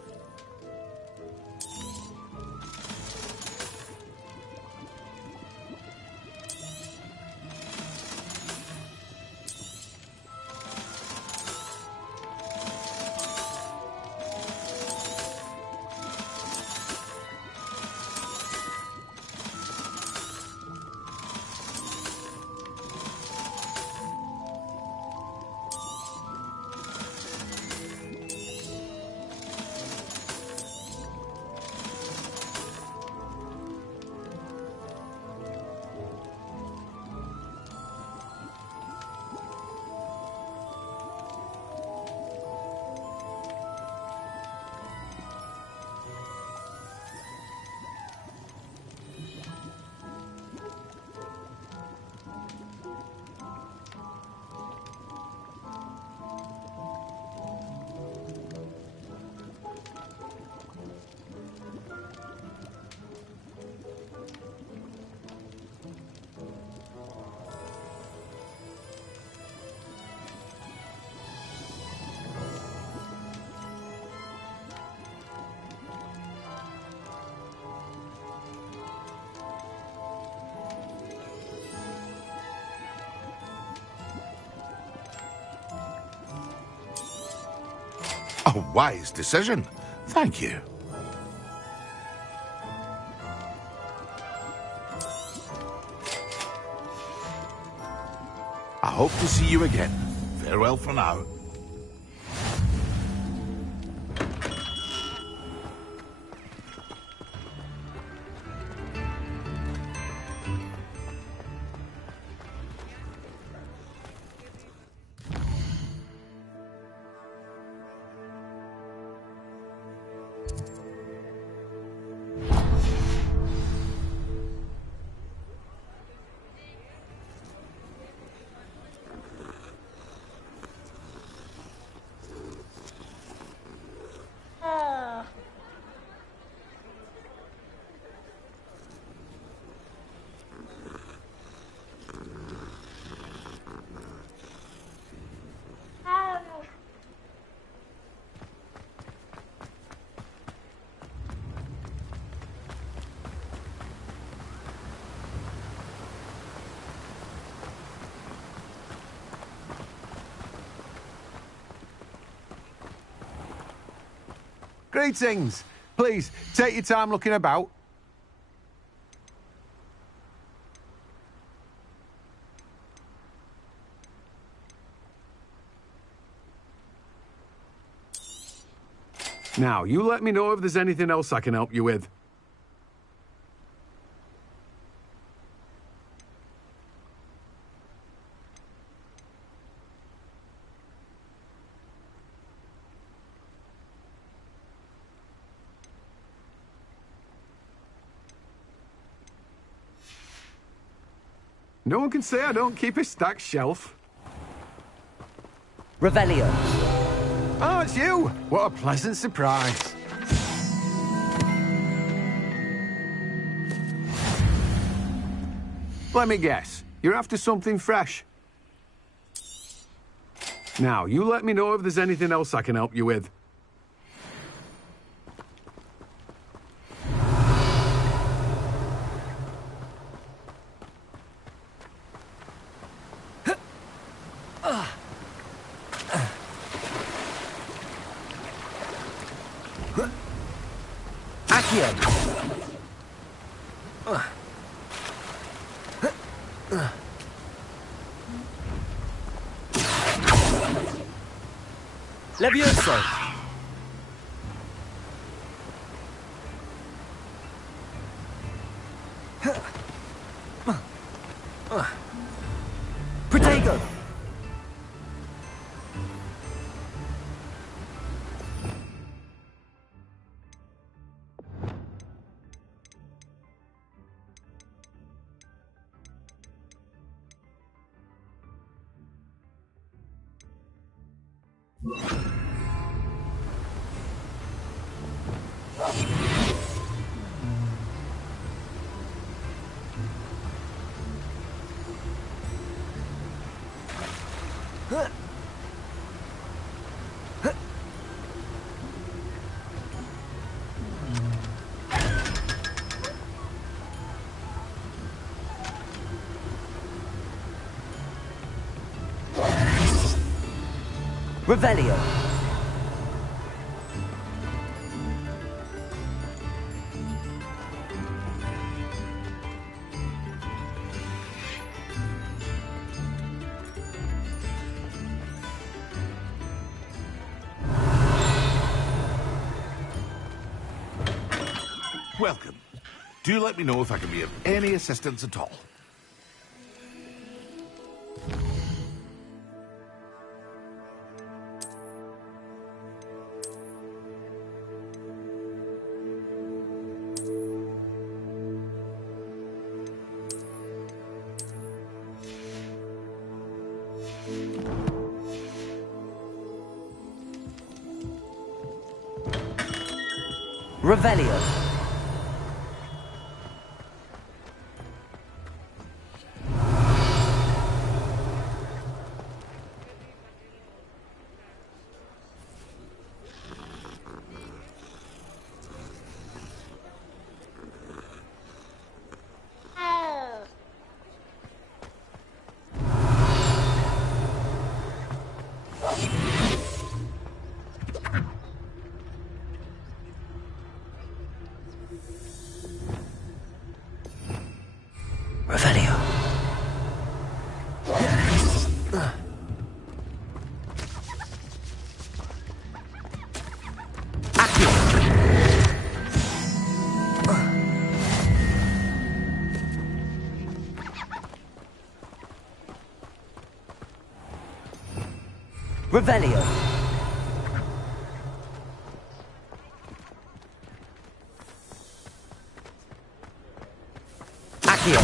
A wise decision. Thank you. I hope to see you again. Farewell for now. Greetings. Please, take your time looking about. Now, you let me know if there's anything else I can help you with. No one can say I don't keep a stacked shelf. Revelio. Oh, it's you! What a pleasant surprise. Let me guess. You're after something fresh. Now, you let me know if there's anything else I can help you with. Levioso. Protego. Revelio. Welcome. Do let me know if I can be of any assistance at all. Revelio. Revelio. Revelio. Accio.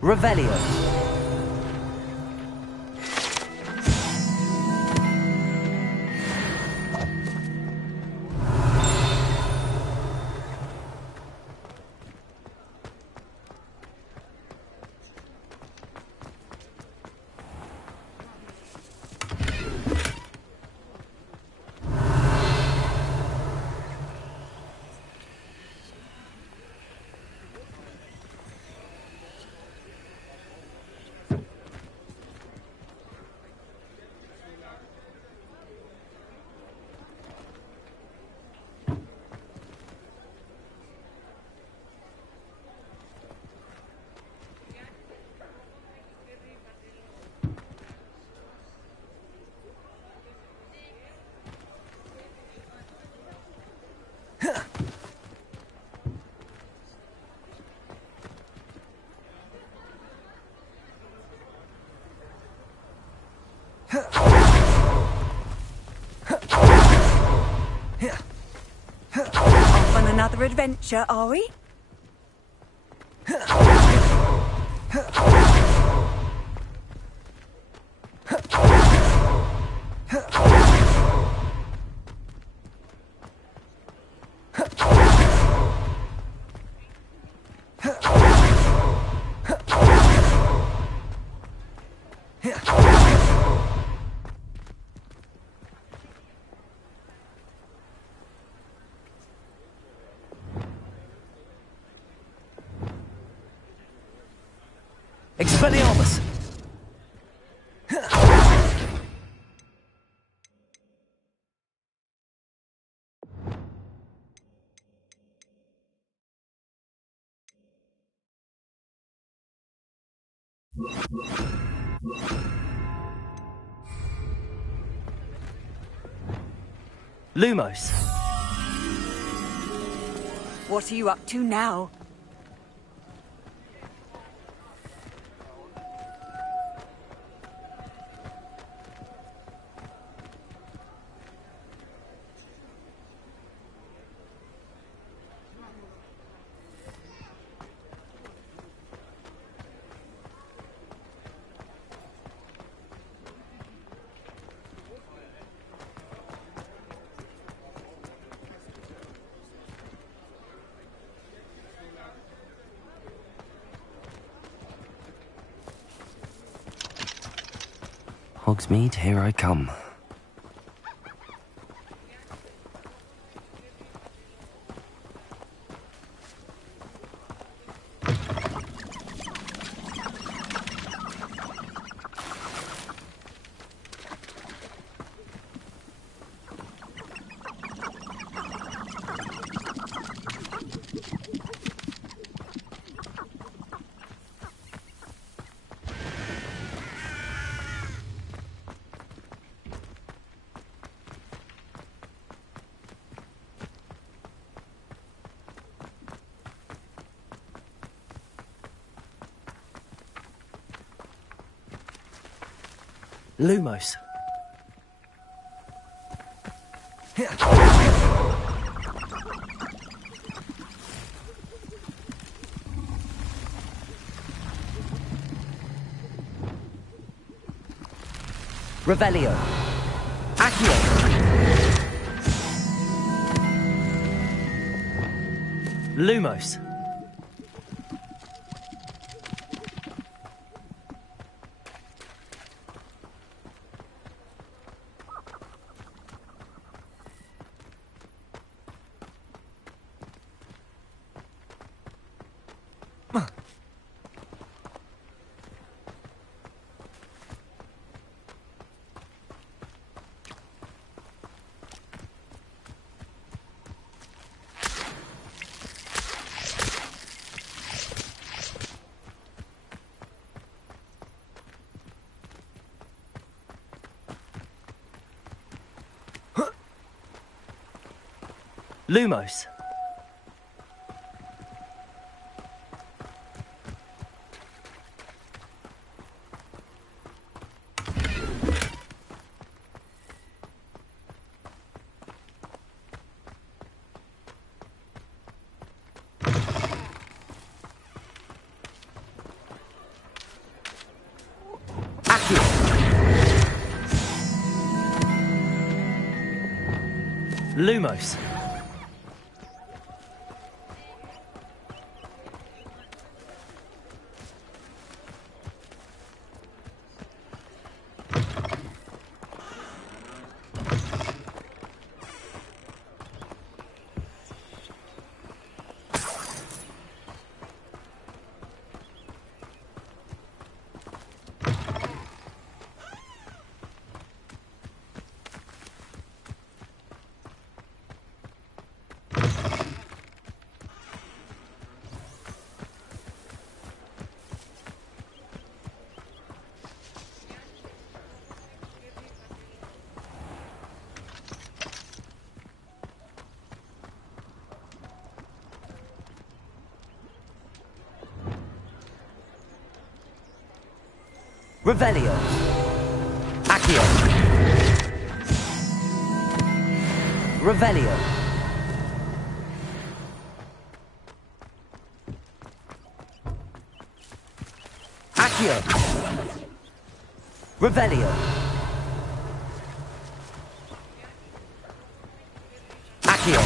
Revelio. Off on another adventure, are we? Expelliarmus! Lumos. What are you up to now? Hogsmeade, here I come. Lumos. Revelio. Accio. Lumos. Lumos. Lumos. Revelio. Accio. Revelio. Accio. Revelio. Accio.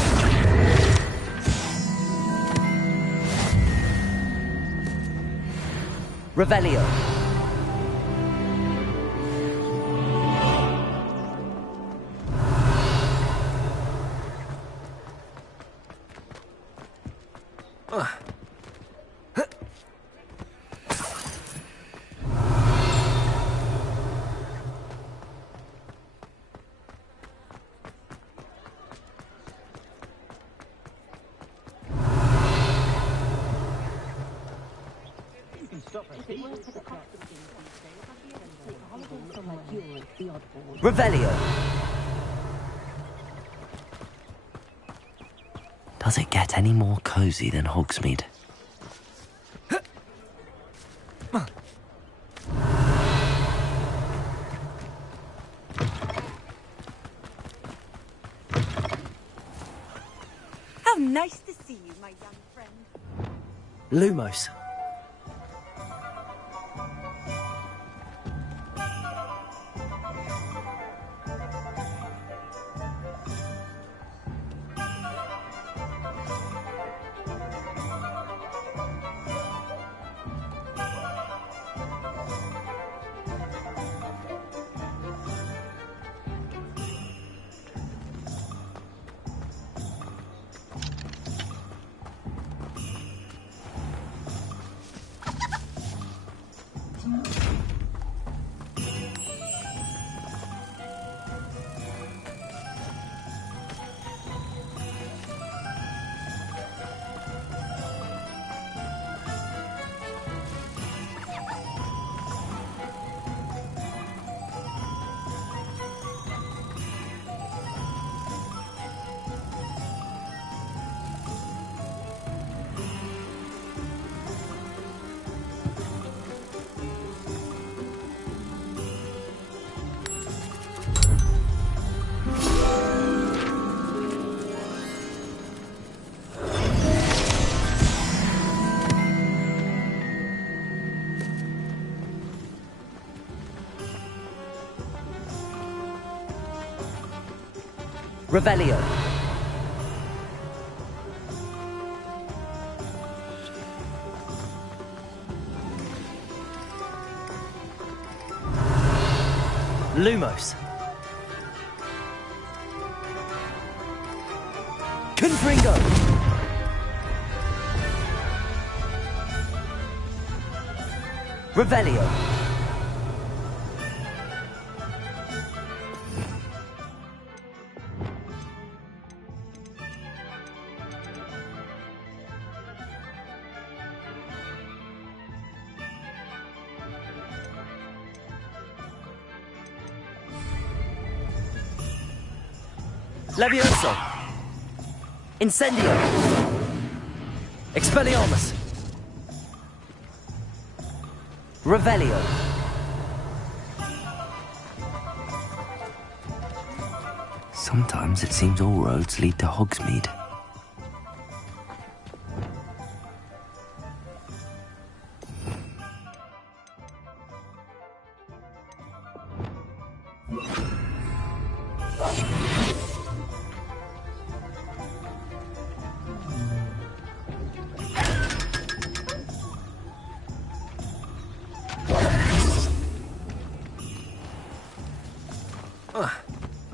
Revelio. Revelio. Does it get any more cozy than Hogsmeade? How nice to see you, my young friend. Lumos. Revelio. Lumos. Confringo. Revelio. Levioso. Incendio. Expelliarmus. Revelio. Sometimes it seems all roads lead to Hogsmeade.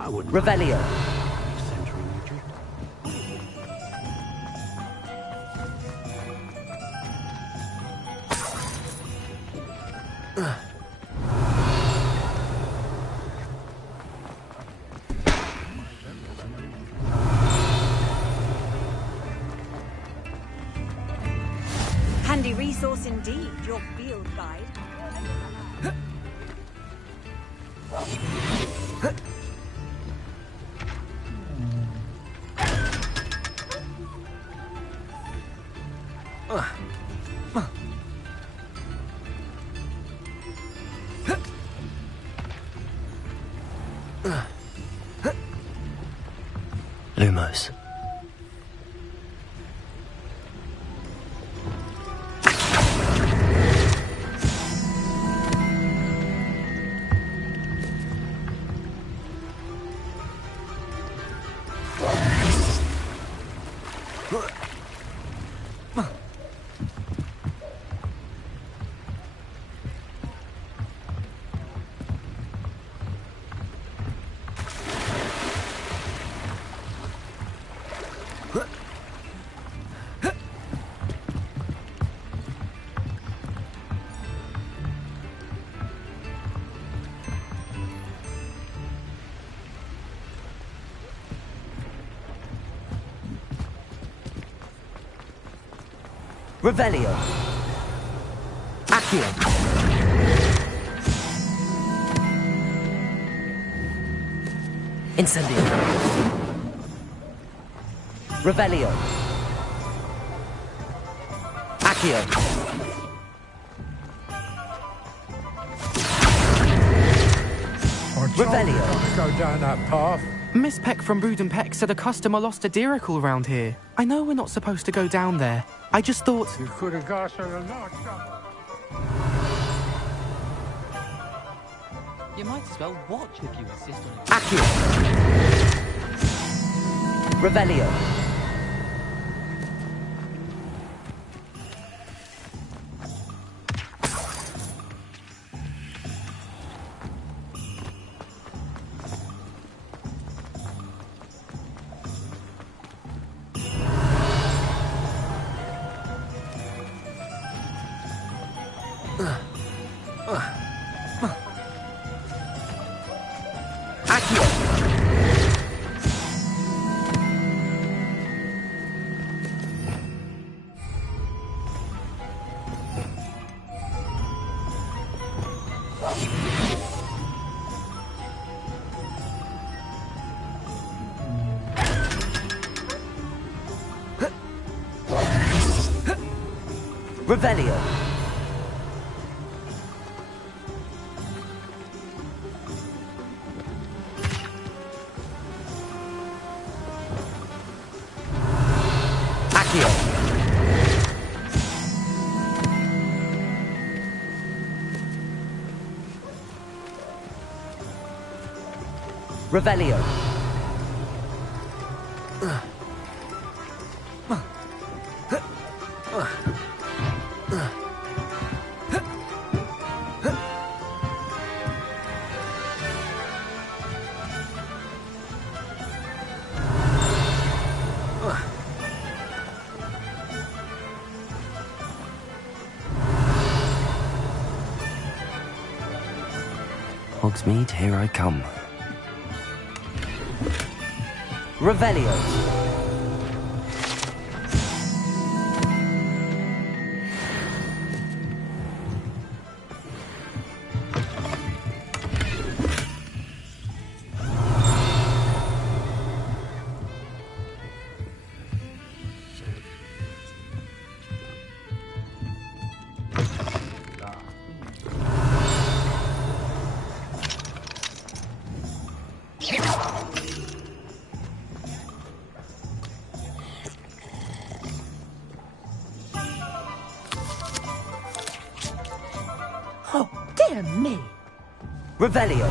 I wouldn't Revelio. Handy resource indeed, your field guide. Lumos. Revelio. Accio. Incendio. Revelio. Accio. Revelio. Go down that path. Miss Peck from Brood and Peck said a customer lost a deeracle around here. I know we're not supposed to go down there. I just thought... You could have got us in a lot of trouble. You might as well watch if you insist on it. Accio. Revelio. Revelio. Accio. Revelio. Hogsmeade, here I come. Revelio. Oh, dear me. Revelio.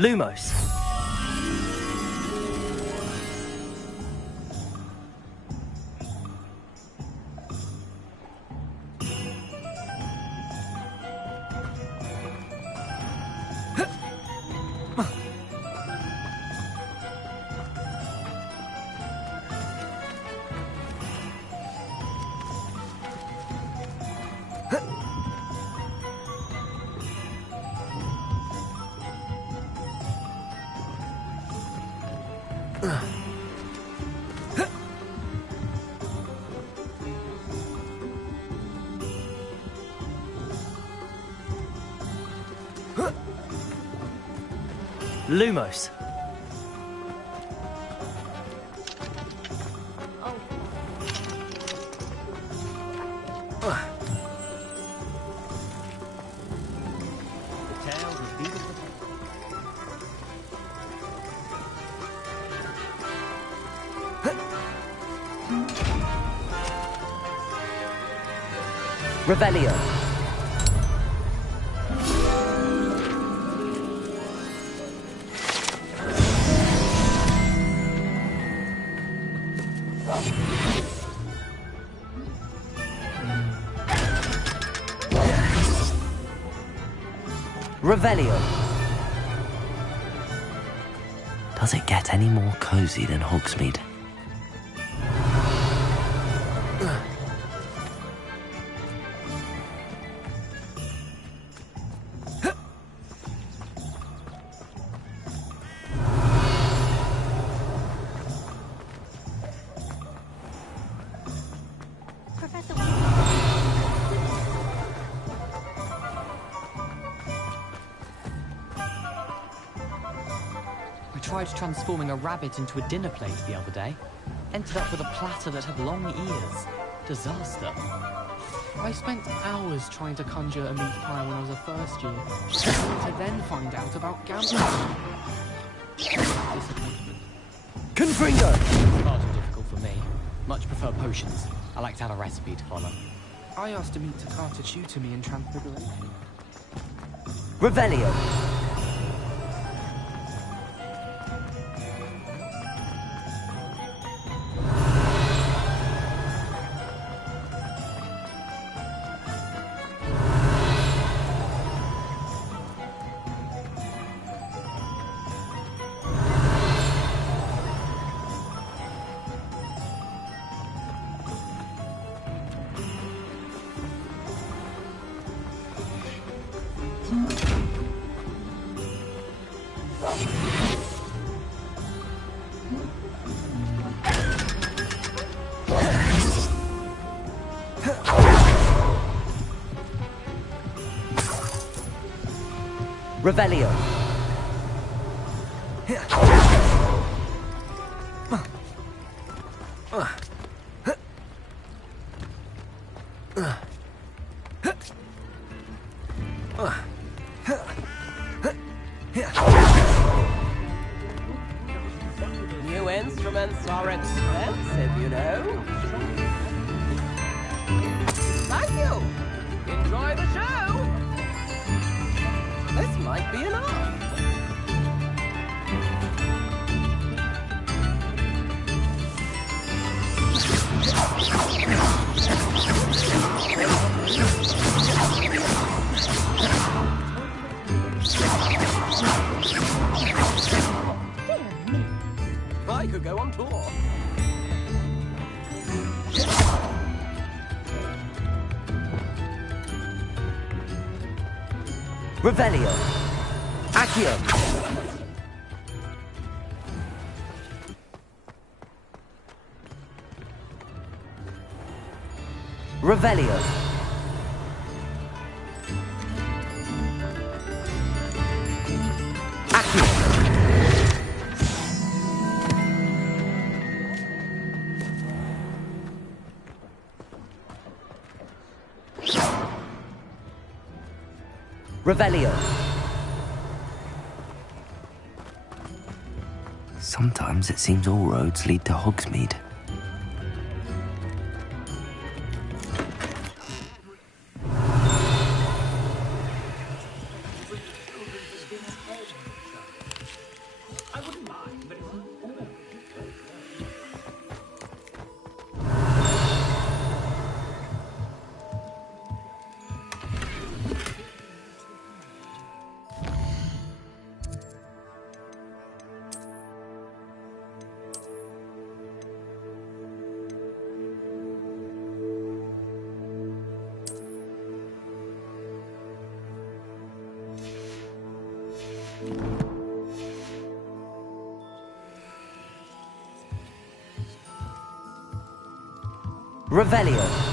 Lumos. Lumos. Revelio. Revelio. Does it get any more cozy than Hogsmeade? I tried transforming a rabbit into a dinner plate the other day. Ended up with a platter that had long ears. Disaster. I spent hours trying to conjure a meat pie when I was a first year. To then find out about gambling. Confringo! Far too difficult for me. Much prefer potions. I like to have a recipe to follow. I asked a meat Takar to tutor me in Transfiguration. Revelio. Revelio. New instruments are expensive, you know. Thank you. Enjoy the show. This might be enough. I could go on tour. Revelio. Accio. Revelio. Accio. Revelio. Sometimes it seems all roads lead to Hogsmeade. Revelio.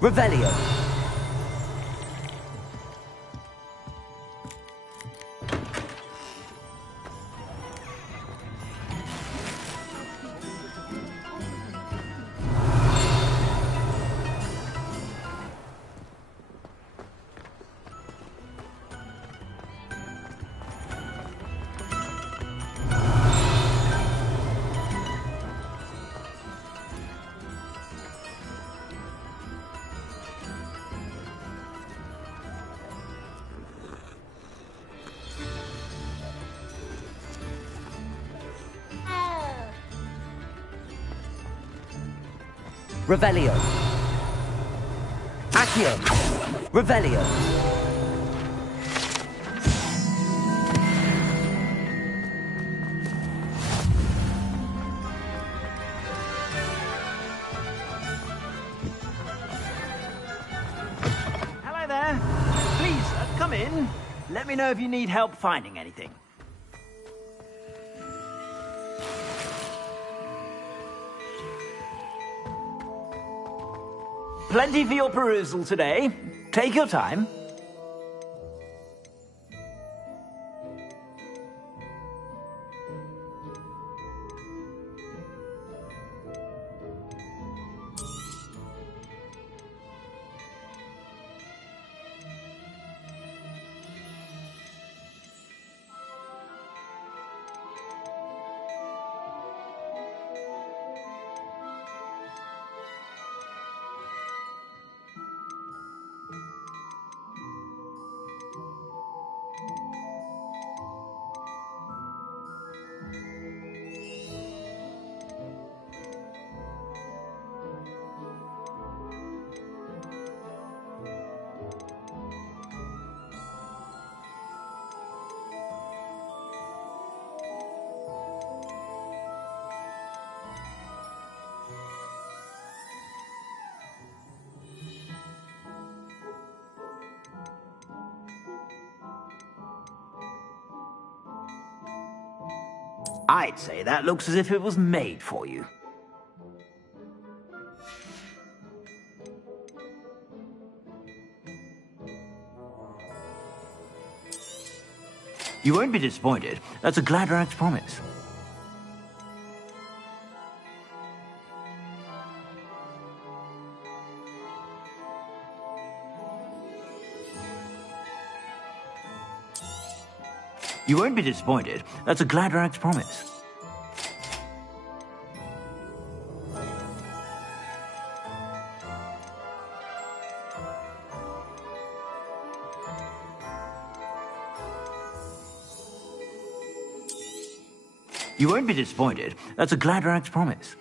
Revelio. Revelio. Accio. Revelio. Hello there. Please, come in. Let me know if you need help finding anything. Plenty for your perusal today. Take your time. I'd say that looks as if it was made for you. You won't be disappointed. That's a Gladrax promise. You won't be disappointed. That's a Gladrax promise. You won't be disappointed. That's a Gladrax promise.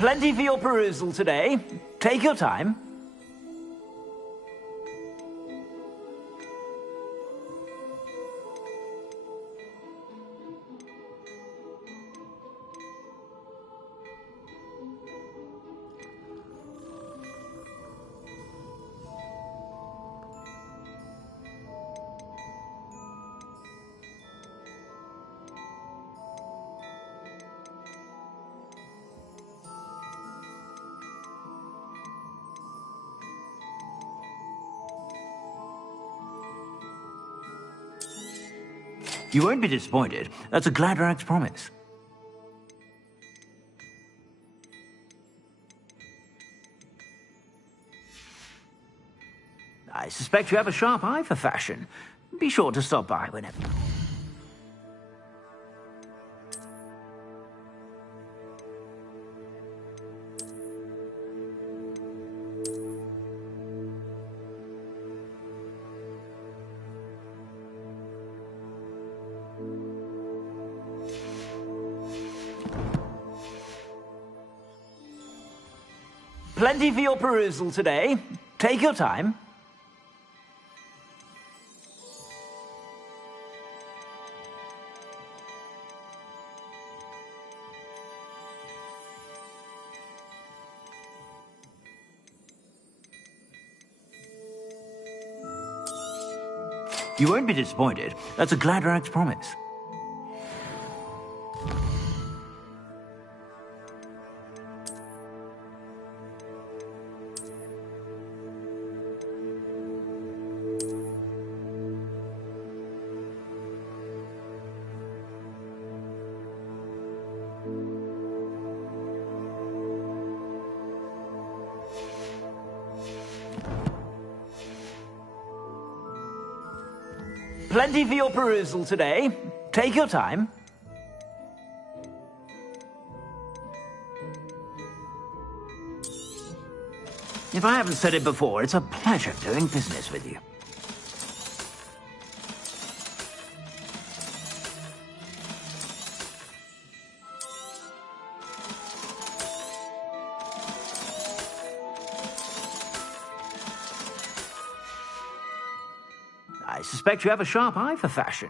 Plenty for your perusal today. Take your time. You won't be disappointed. That's a Gladrax promise. I suspect you have a sharp eye for fashion. Be sure to stop by whenever. Plenty for your perusal today. Take your time. You won't be disappointed. That's a Gladrax promise. Plenty for your perusal today. Take your time. If I haven't said it before, it's a pleasure doing business with you. I suspect you have a sharp eye for fashion.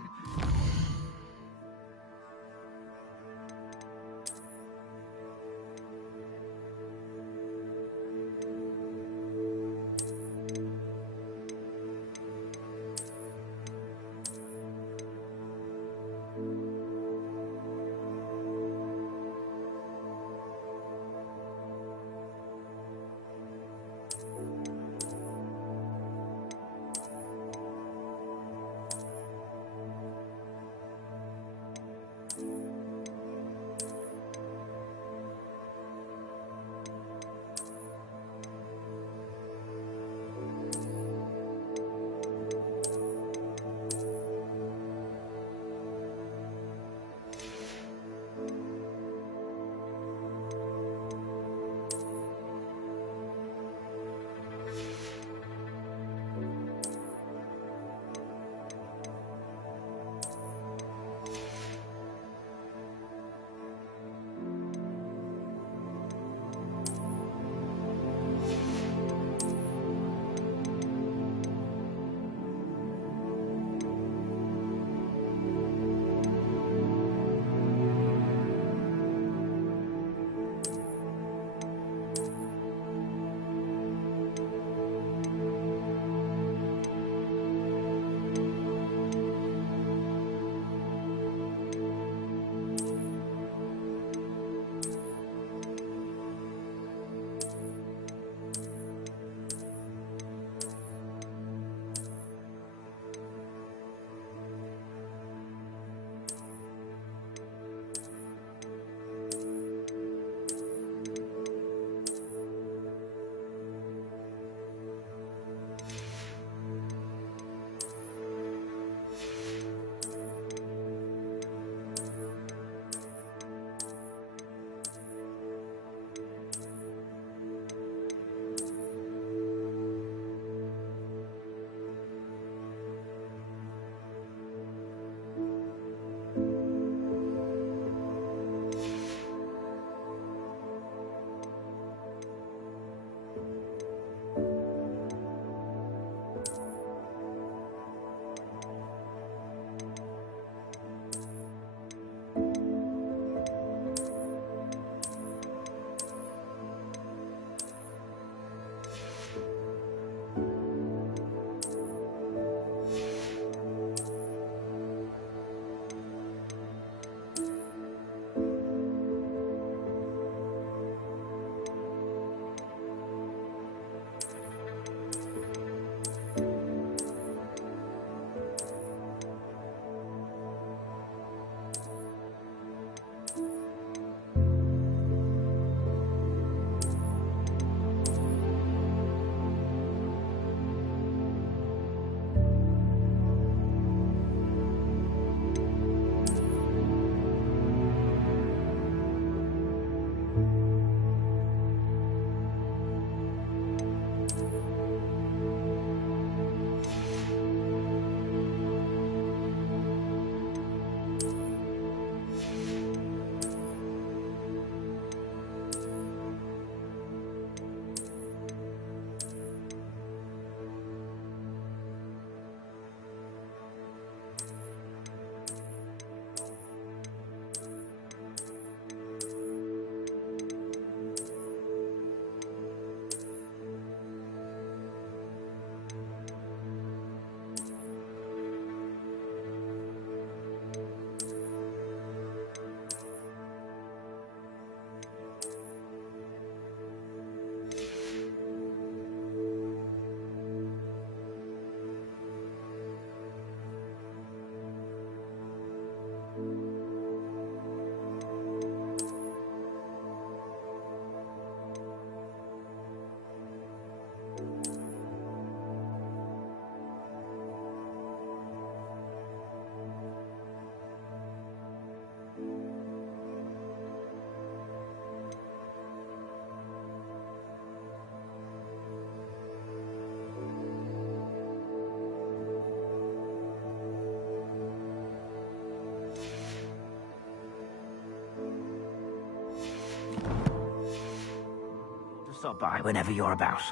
stop by whenever you're about.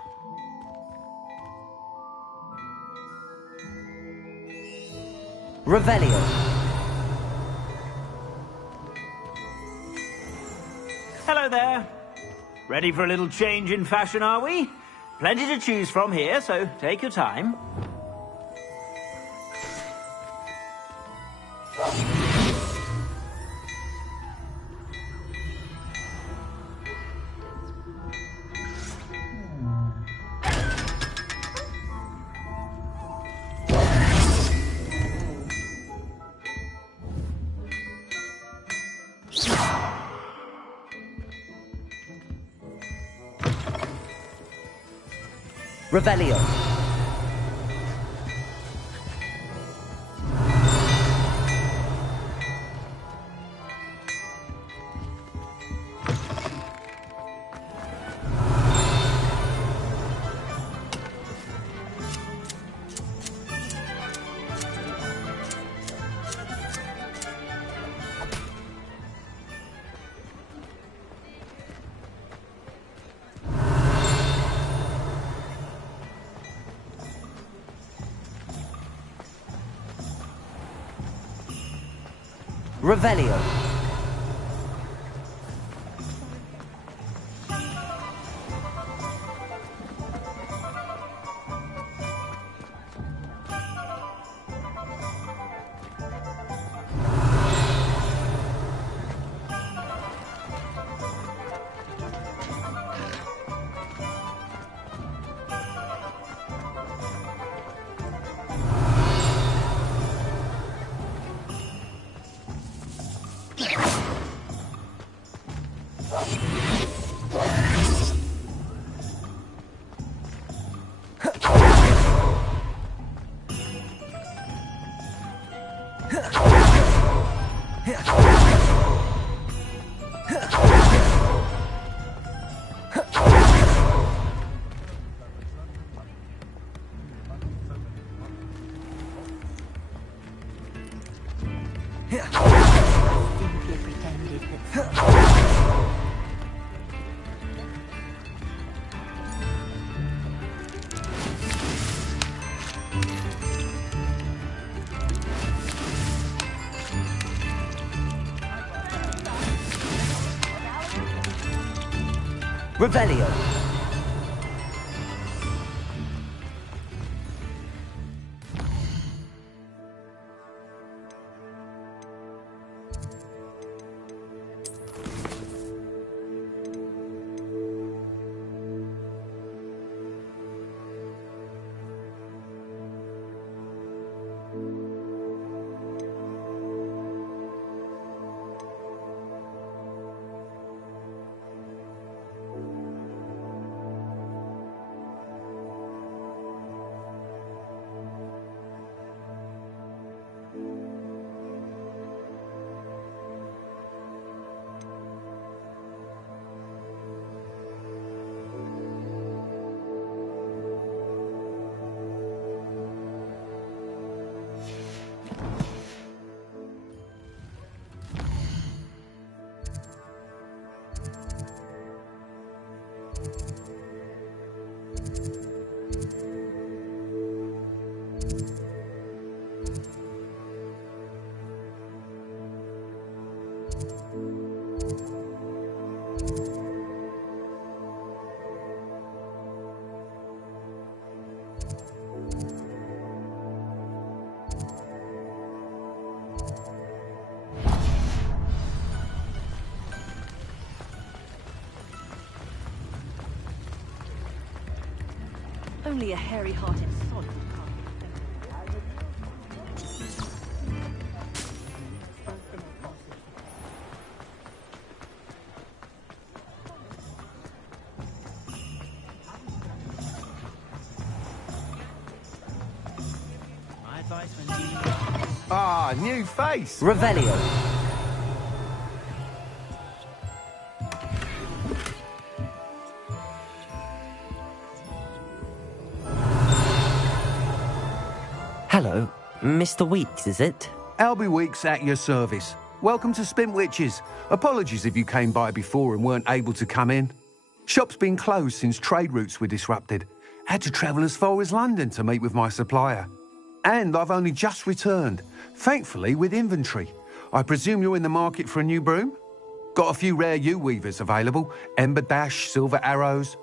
Revelio. Hello there. Ready for a little change in fashion, are we? Plenty to choose from here, so take your time. Revelio. Revelio. Revelio. Only a hairy-hearted sod. My advice when dealing with... Ah, new face. Revelio. Hello, Mr. Weeks, is it? Albie Weeks at your service. Welcome to Spintwitches. Apologies if you came by before and weren't able to come in. Shop's been closed since trade routes were disrupted. Had to travel as far as London to meet with my supplier. And I've only just returned, thankfully with inventory. I presume you're in the market for a new broom? Got a few rare yew-weavers available. Ember Dash, Silver Arrows.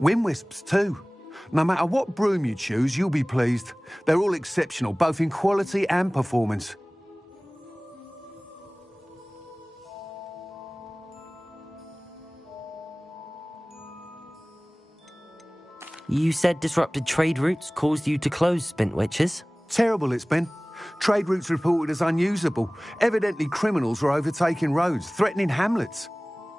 Wind Wisps too. No matter what broom you choose, you'll be pleased. They're all exceptional, both in quality and performance. You said disrupted trade routes caused you to close Spintwitches? Terrible it's been. Trade routes reported as unusable. Evidently criminals were overtaking roads, threatening hamlets.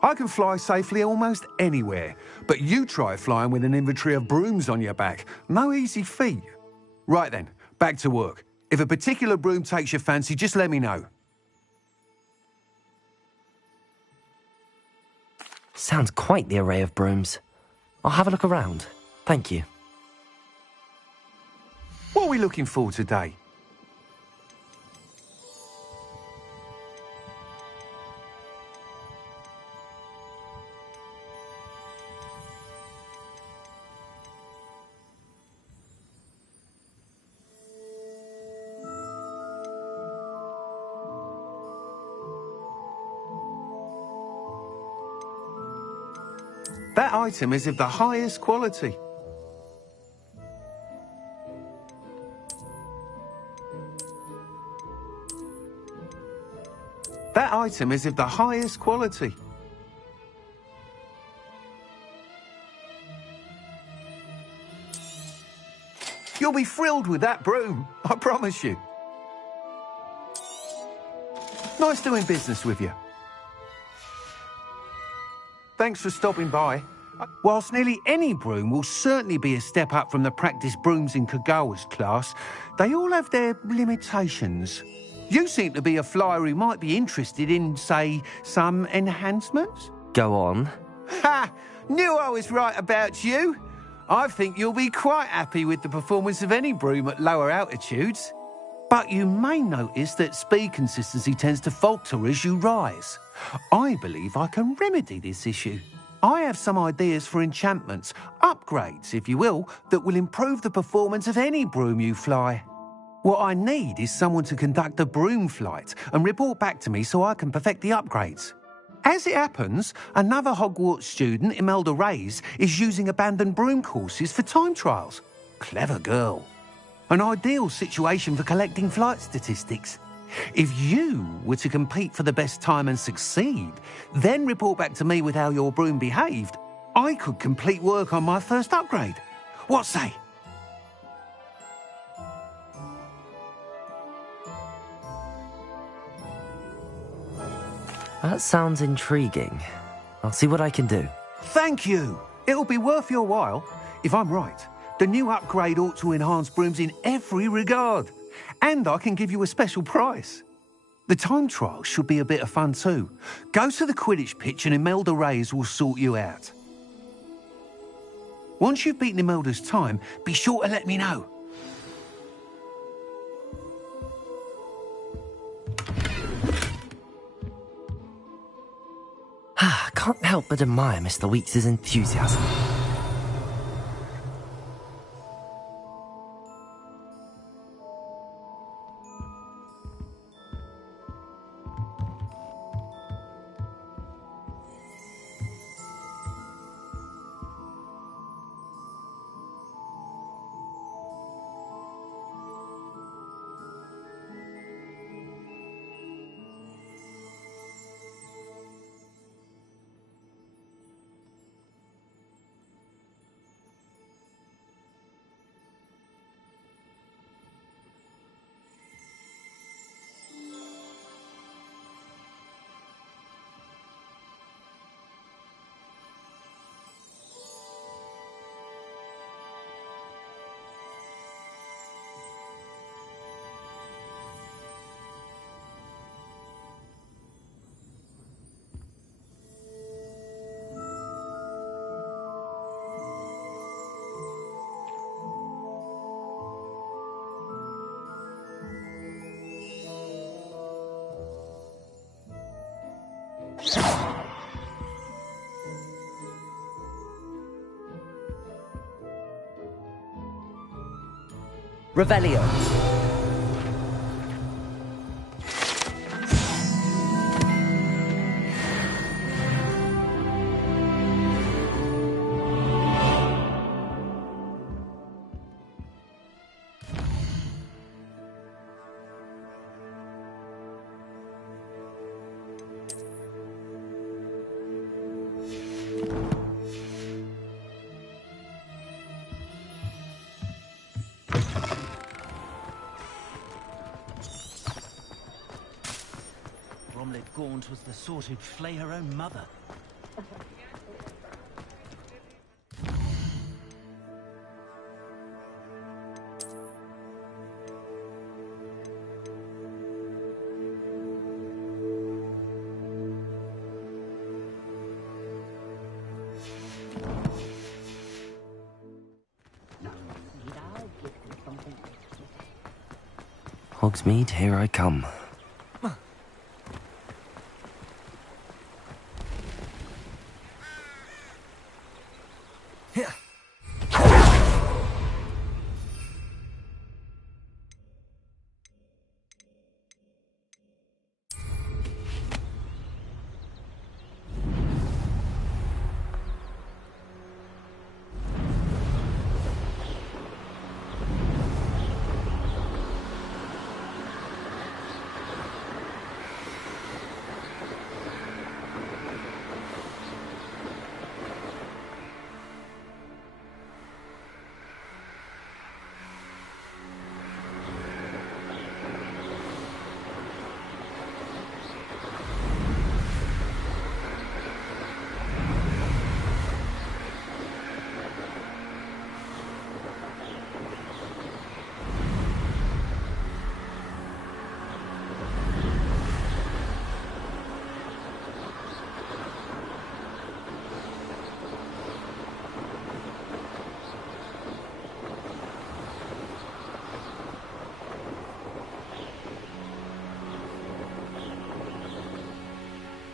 I can fly safely almost anywhere, but you try flying with an inventory of brooms on your back. No easy feat. Right then, back to work. If a particular broom takes your fancy, just let me know. Sounds quite the array of brooms. I'll have a look around. Thank you. What are we looking for today? That item is of the highest quality. That item is of the highest quality. You'll be thrilled with that broom, I promise you. Nice doing business with you. Thanks for stopping by. Whilst nearly any broom will certainly be a step up from the practice brooms in Kagawa's class, they all have their limitations. You seem to be a flyer who might be interested in, say, some enhancements? Go on. Ha! Knew I was right about you. I think you'll be quite happy with the performance of any broom at lower altitudes. But you may notice that speed consistency tends to falter as you rise. I believe I can remedy this issue. I have some ideas for enchantments, upgrades, if you will, that will improve the performance of any broom you fly. What I need is someone to conduct a broom flight and report back to me so I can perfect the upgrades. As it happens, another Hogwarts student, Imelda Reyes, is using abandoned broom courses for time trials. Clever girl. An ideal situation for collecting flight statistics. If you were to compete for the best time and succeed, then report back to me with how your broom behaved, I could complete work on my first upgrade. What say? That sounds intriguing. I'll see what I can do. Thank you. It'll be worth your while. If I'm right, the new upgrade ought to enhance brooms in every regard. And I can give you a special price. The time trial should be a bit of fun too. Go to the Quidditch pitch and Imelda Reyes will sort you out. Once you've beaten Imelda's time, be sure to let me know. Can't help but admire Mr. Weekes' enthusiasm. Revelio. Gaunt was the sort who'd flay her own mother. Hogsmeade, here I come.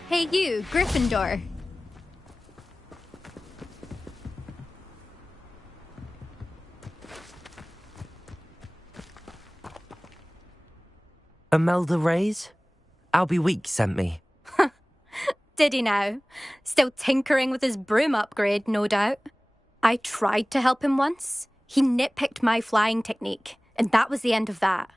Hey you, Gryffindor. Imelda Reyes? Albie Weeks sent me. Did he now? Still tinkering with his broom upgrade, no doubt. I tried to help him once. He nitpicked my flying technique, and that was the end of that.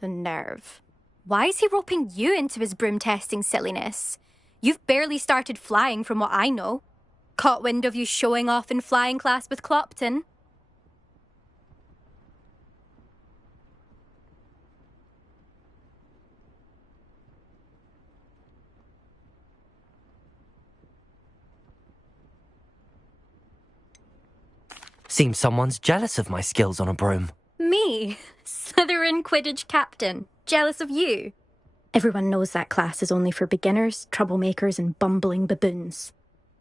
The nerve. Why is he roping you into his broom testing silliness? You've barely started flying from what I know. Caught wind of you showing off in flying class with Clopton. Seems someone's jealous of my skills on a broom. Me? Slytherin Quidditch captain. Jealous of you? Everyone knows that class is only for beginners, troublemakers, and bumbling baboons.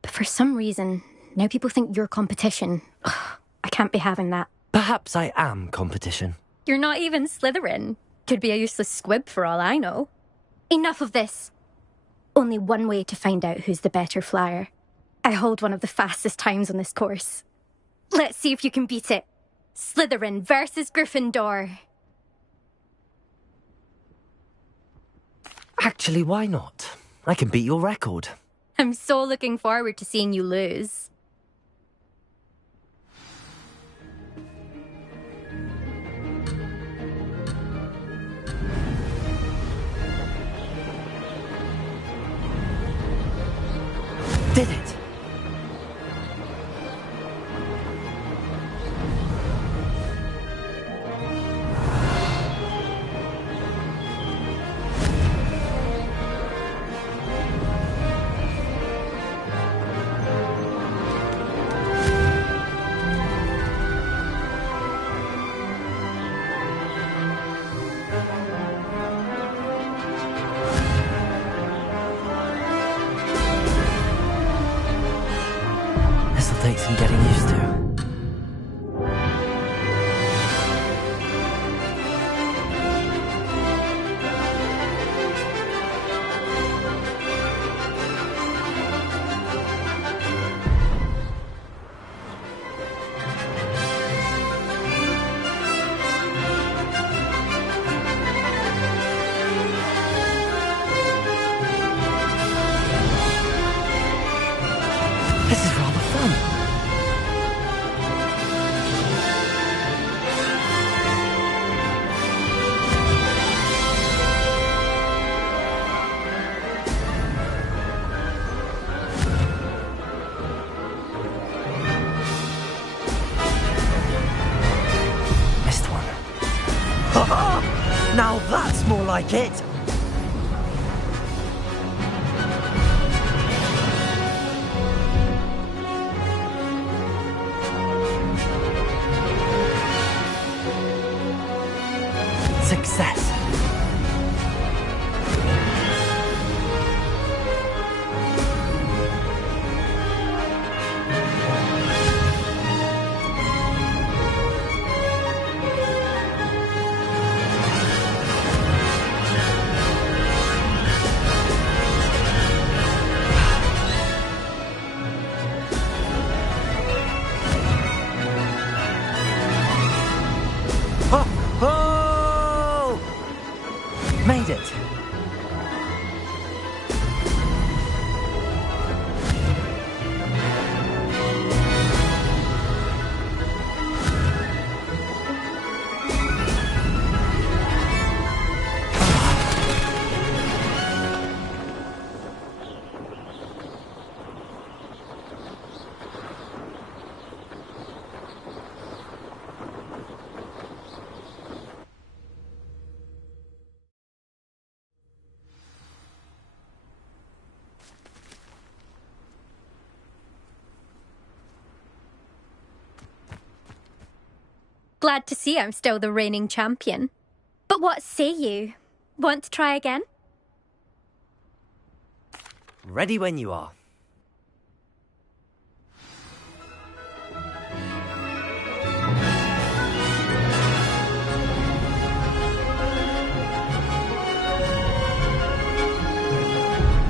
But for some reason, now people think you're competition. Ugh, I can't be having that. Perhaps I am competition. You're not even Slytherin. Could be a useless squib for all I know. Enough of this. Only one way to find out who's the better flyer. I hold one of the fastest times on this course. Let's see if you can beat it. Slytherin versus Gryffindor. Actually, why not? I can beat your record. I'm so looking forward to seeing you lose. Did it! Now that's more like it! Success! Made it! Glad to see I'm still the reigning champion. But what say you? Want to try again? Ready when you are.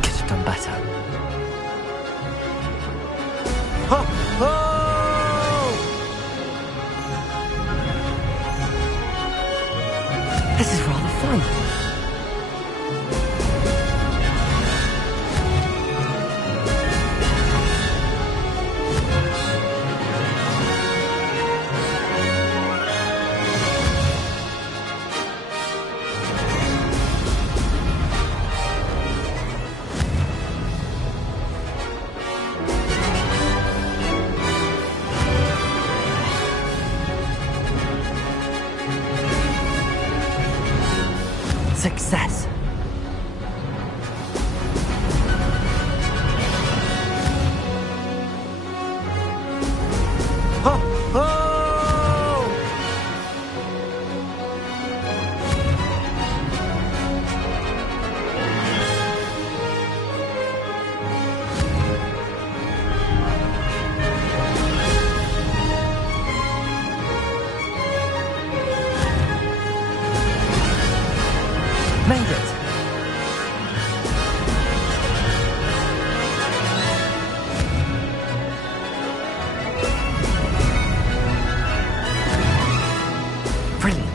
Could have done better. This is rather fun. Success. Made it. Brilliant.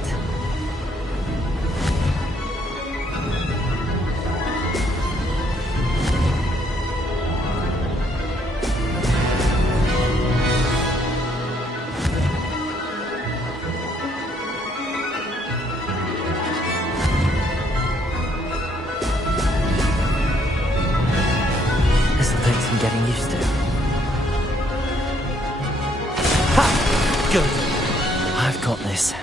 This'll take some getting used to. Ha! Good. I've got this.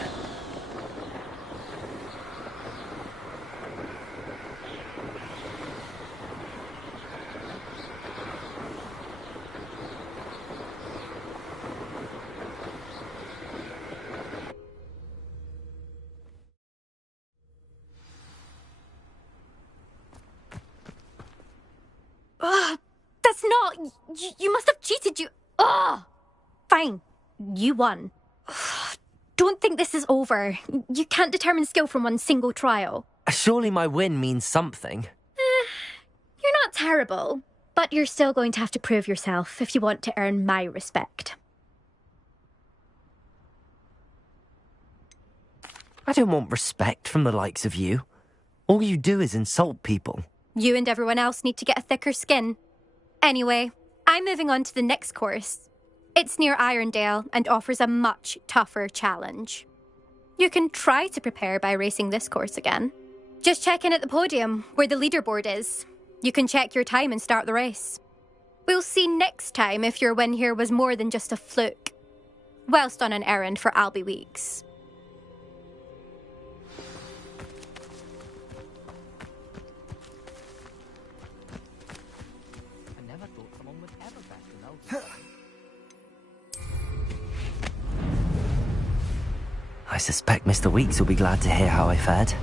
Ugh, that's not... You must have cheated, you... Ugh! Fine. You won. Ugh, don't think this is over. You can't determine skill from one single trial. Surely my win means something. You're not terrible, but you're still going to have to prove yourself if you want to earn my respect. I don't want respect from the likes of you. All you do is insult people. You and everyone else need to get a thicker skin. Anyway, I'm moving on to the next course. It's near Irondale and offers a much tougher challenge. You can try to prepare by racing this course again. Just check in at the podium, where the leaderboard is. You can check your time and start the race. We'll see next time if your win here was more than just a fluke. Whilst on an errand for Albie Weeks. suspect Mr. Weeks will be glad to hear how I fared.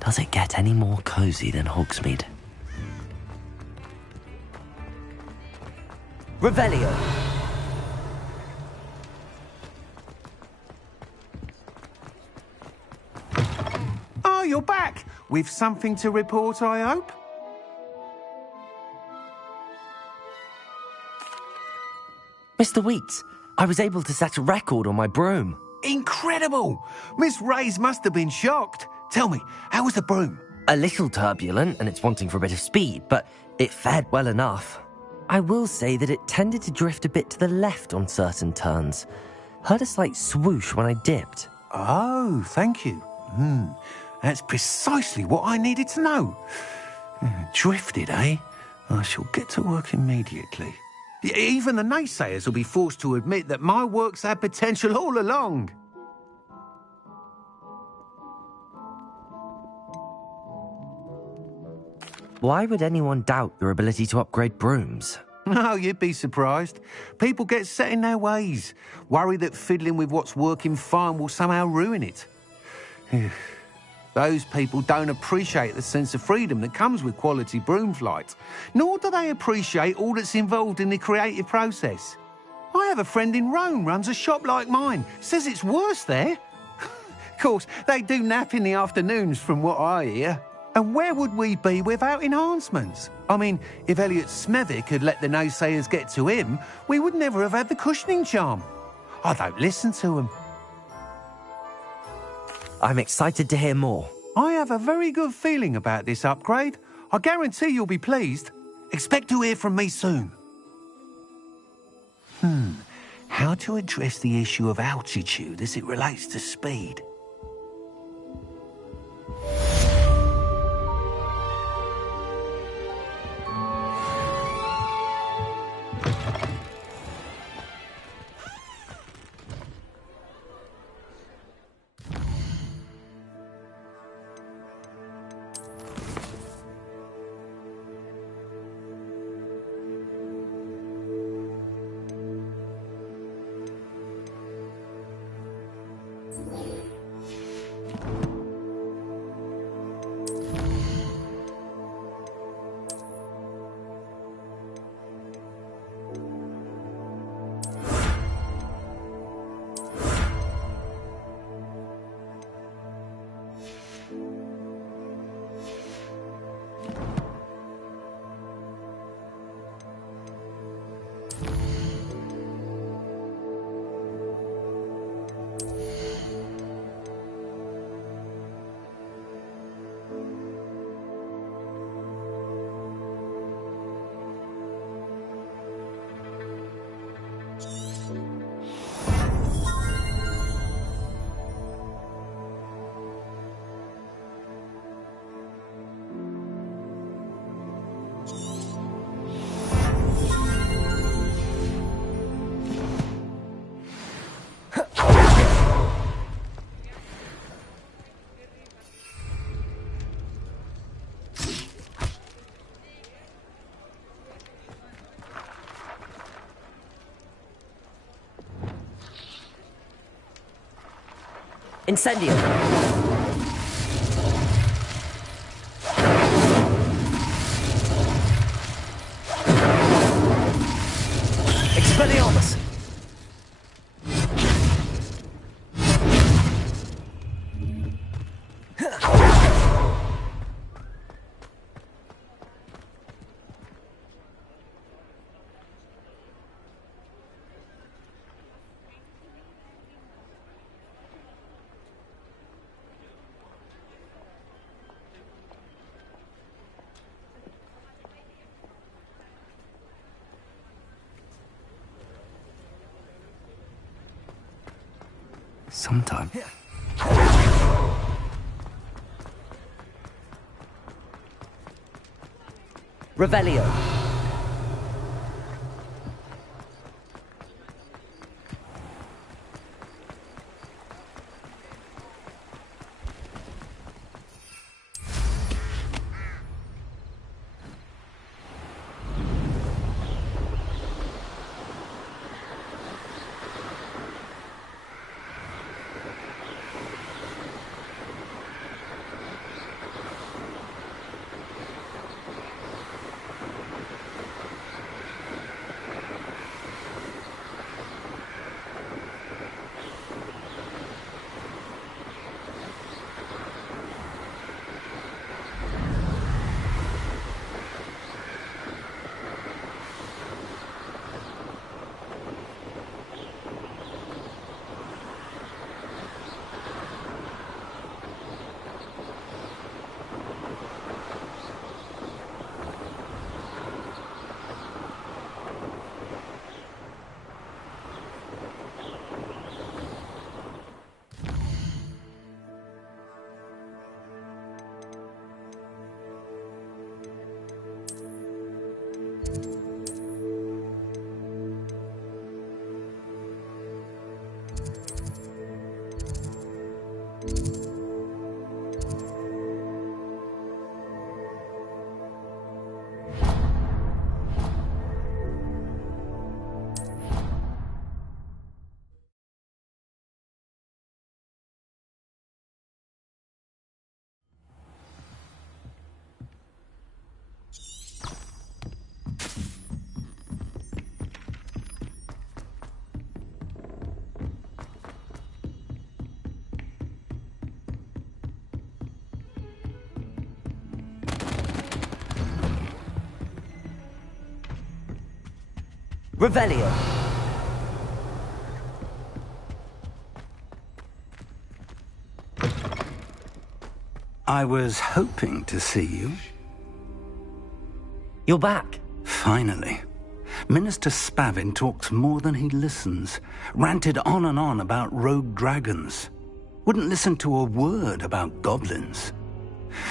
Does it get any more cozy than Hogsmeade? Revelio! Oh, you're back! With something to report, I hope? Mr. Weeks, I was able to set a record on my broom. Incredible! Miss Reyes must have been shocked. Tell me, how was the broom? A little turbulent, and it's wanting for a bit of speed, but it fared well enough. I will say that it tended to drift a bit to the left on certain turns. Heard a slight swoosh when I dipped. Oh, thank you. That's precisely what I needed to know. Drifted, eh? I shall get to work immediately. Even the naysayers will be forced to admit that my work's had potential all along. Why would anyone doubt your ability to upgrade brooms? No, you'd be surprised. People get set in their ways, worry that fiddling with what's working fine will somehow ruin it. Those people don't appreciate the sense of freedom that comes with quality broom flight, nor do they appreciate all that's involved in the creative process. I have a friend in Rome runs a shop like mine, says it's worse there. Of course, they do nap in the afternoons from what I hear. And where would we be without enhancements? I mean, if Elliot Smethwick had let the naysayers get to him, we would never have had the cushioning charm. I don't listen to them. I'm excited to hear more. I have a very good feeling about this upgrade. I guarantee you'll be pleased. Expect to hear from me soon. How to address the issue of altitude as it relates to speed? Incendio! Expelliarmus! Sometime. Revelio. Revelio. I was hoping to see you. You're back. Finally. Minister Spavin talks more than he listens. Ranted on and on about rogue dragons. Wouldn't listen to a word about goblins.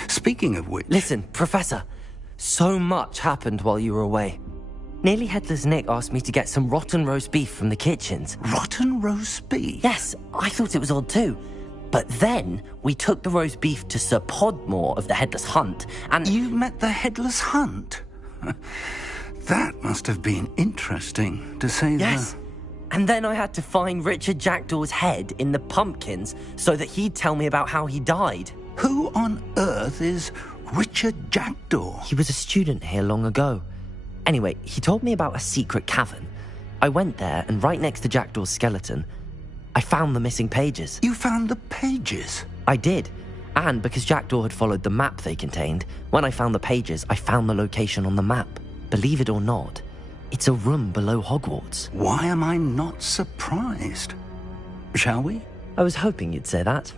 Speaking of which... Listen, Professor. So much happened while you were away. Nearly Headless Nick asked me to get some rotten roast beef from the kitchens. Rotten roast beef? Yes, I thought it was odd too. But then we took the roast beef to Sir Podmore of the Headless Hunt, and... You met the Headless Hunt? That must have been interesting, to say the... Yes. And then I had to find Richard Jackdaw's head in the pumpkins so that he'd tell me about how he died. Who on earth is Richard Jackdaw? He was a student here long ago. Anyway, he told me about a secret cavern. I went there, and right next to Jackdaw's skeleton, I found the missing pages. You found the pages? I did. And because Jackdaw had followed the map they contained, when I found the pages, I found the location on the map. Believe it or not, it's a room below Hogwarts. Why am I not surprised? Shall we? I was hoping you'd say that.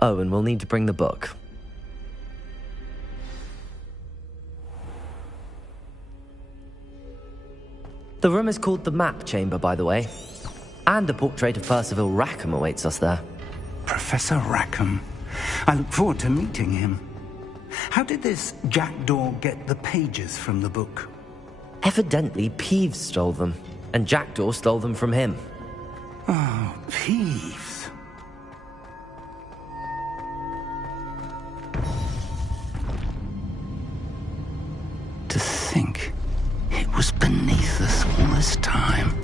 Oh, and we'll need to bring the book. The room is called the Map Chamber, by the way. And a portrait of Percival Rackham awaits us there. Professor Rackham. I look forward to meeting him. How did this Jackdaw get the pages from the book? Evidently, Peeves stole them, and Jackdaw stole them from him. Oh, Peeves. To think it was beneath us all this time.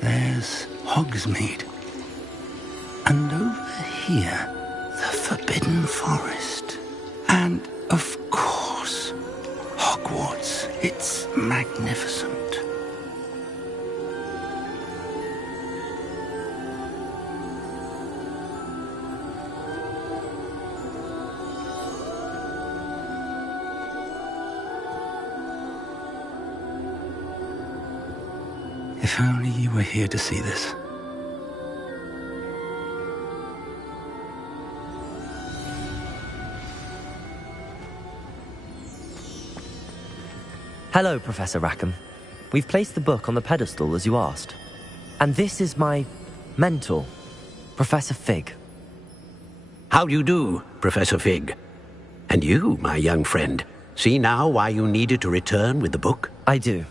there's Hogsmeade. And over here, the Forbidden Forest. And, of course, Hogwarts. It's magnificent. If only you were here to see this. Hello, Professor Rackham. We've placed the book on the pedestal as you asked. And this is my mentor, Professor Fig. How do you do, Professor Fig? And you, my young friend, see now why you needed to return with the book? I do.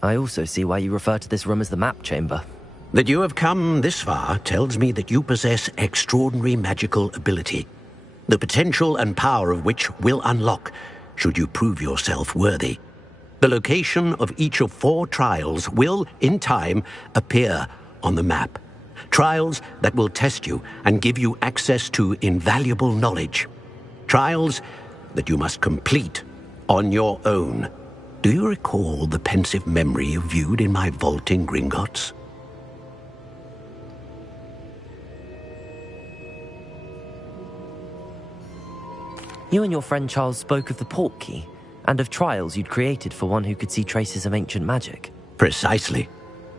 I also see why you refer to this room as the map chamber. That you have come this far tells me that you possess extraordinary magical ability, the potential and power of which will unlock should you prove yourself worthy. The location of each of 4 trials will, in time, appear on the map. Trials that will test you and give you access to invaluable knowledge. Trials that you must complete on your own. Do you recall the pensive memory you viewed in my vault in Gringotts? You and your friend Charles spoke of the portkey, and of trials you'd created for one who could see traces of ancient magic. Precisely.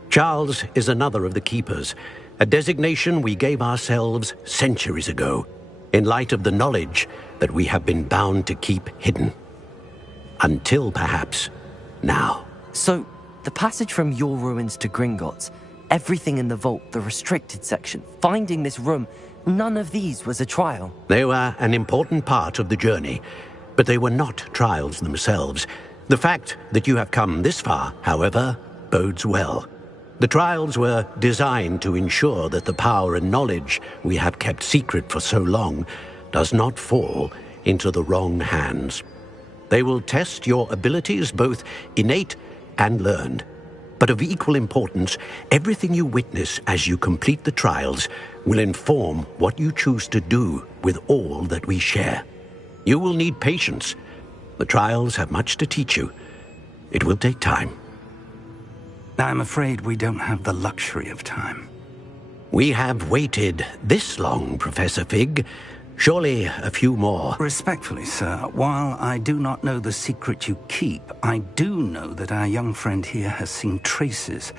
Charles is another of the Keepers, a designation we gave ourselves centuries ago, in light of the knowledge that we have been bound to keep hidden. Until, perhaps, now. So, the passage from your ruins to Gringotts, everything in the vault, the restricted section, finding this room, none of these was a trial. They were an important part of the journey, but they were not trials themselves. The fact that you have come this far, however, bodes well. The trials were designed to ensure that the power and knowledge we have kept secret for so long does not fall into the wrong hands. They will test your abilities, both innate and learned. But of equal importance, everything you witness as you complete the trials will inform what you choose to do with all that we share. You will need patience. The trials have much to teach you. It will take time. I'm afraid we don't have the luxury of time. We have waited this long, Professor Fig. Surely a few more. Respectfully, sir, while I do not know the secret you keep, I do know that our young friend here has seen traces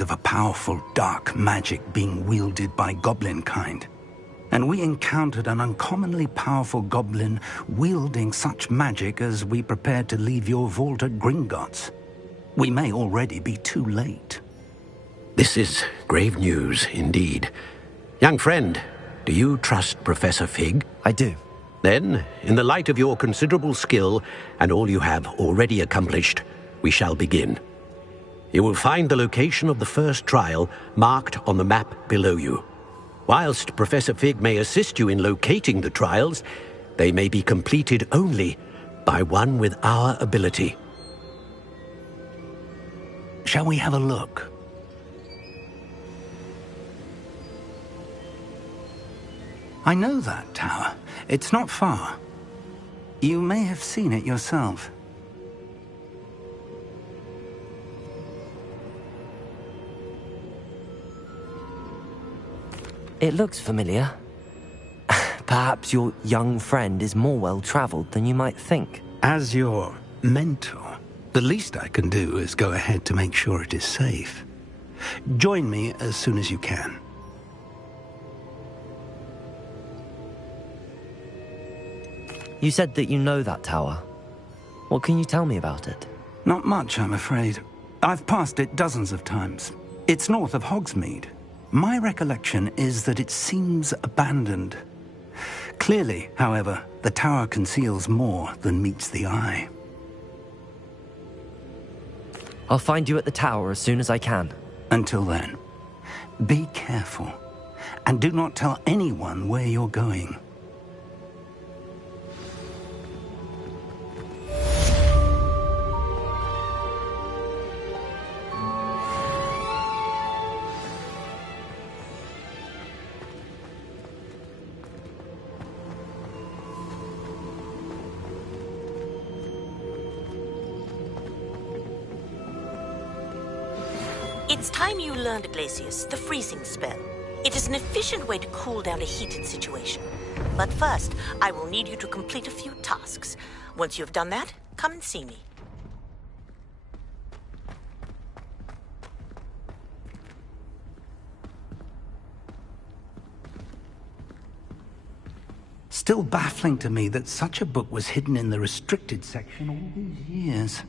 of a powerful dark magic being wielded by goblin kind. And we encountered an uncommonly powerful goblin wielding such magic as we prepared to leave your vault at Gringotts. We may already be too late. This is grave news indeed. Young friend, do you trust Professor Fig? I do. Then, in the light of your considerable skill and all you have already accomplished, we shall begin. You will find the location of the first trial marked on the map below you. Whilst Professor Fig may assist you in locating the trials, they may be completed only by one with our ability. Shall we have a look? I know that tower. It's not far. You may have seen it yourself. It looks familiar. Perhaps your young friend is more well-traveled than you might think. As your mentor, the least I can do is go ahead to make sure it is safe. Join me as soon as you can. You said that you know that tower. What can you tell me about it? Not much, I'm afraid. I've passed it dozens of times. It's north of Hogsmeade. My recollection is that it seems abandoned. Clearly, however, the tower conceals more than meets the eye. I'll find you at the tower as soon as I can. Until then, be careful, and do not tell anyone where you're going. It's time you learned, Iglesias, the freezing spell. It is an efficient way to cool down a heated situation. But first, I will need you to complete a few tasks. Once you have done that, come and see me. Still baffling to me that such a book was hidden in the restricted section all these years.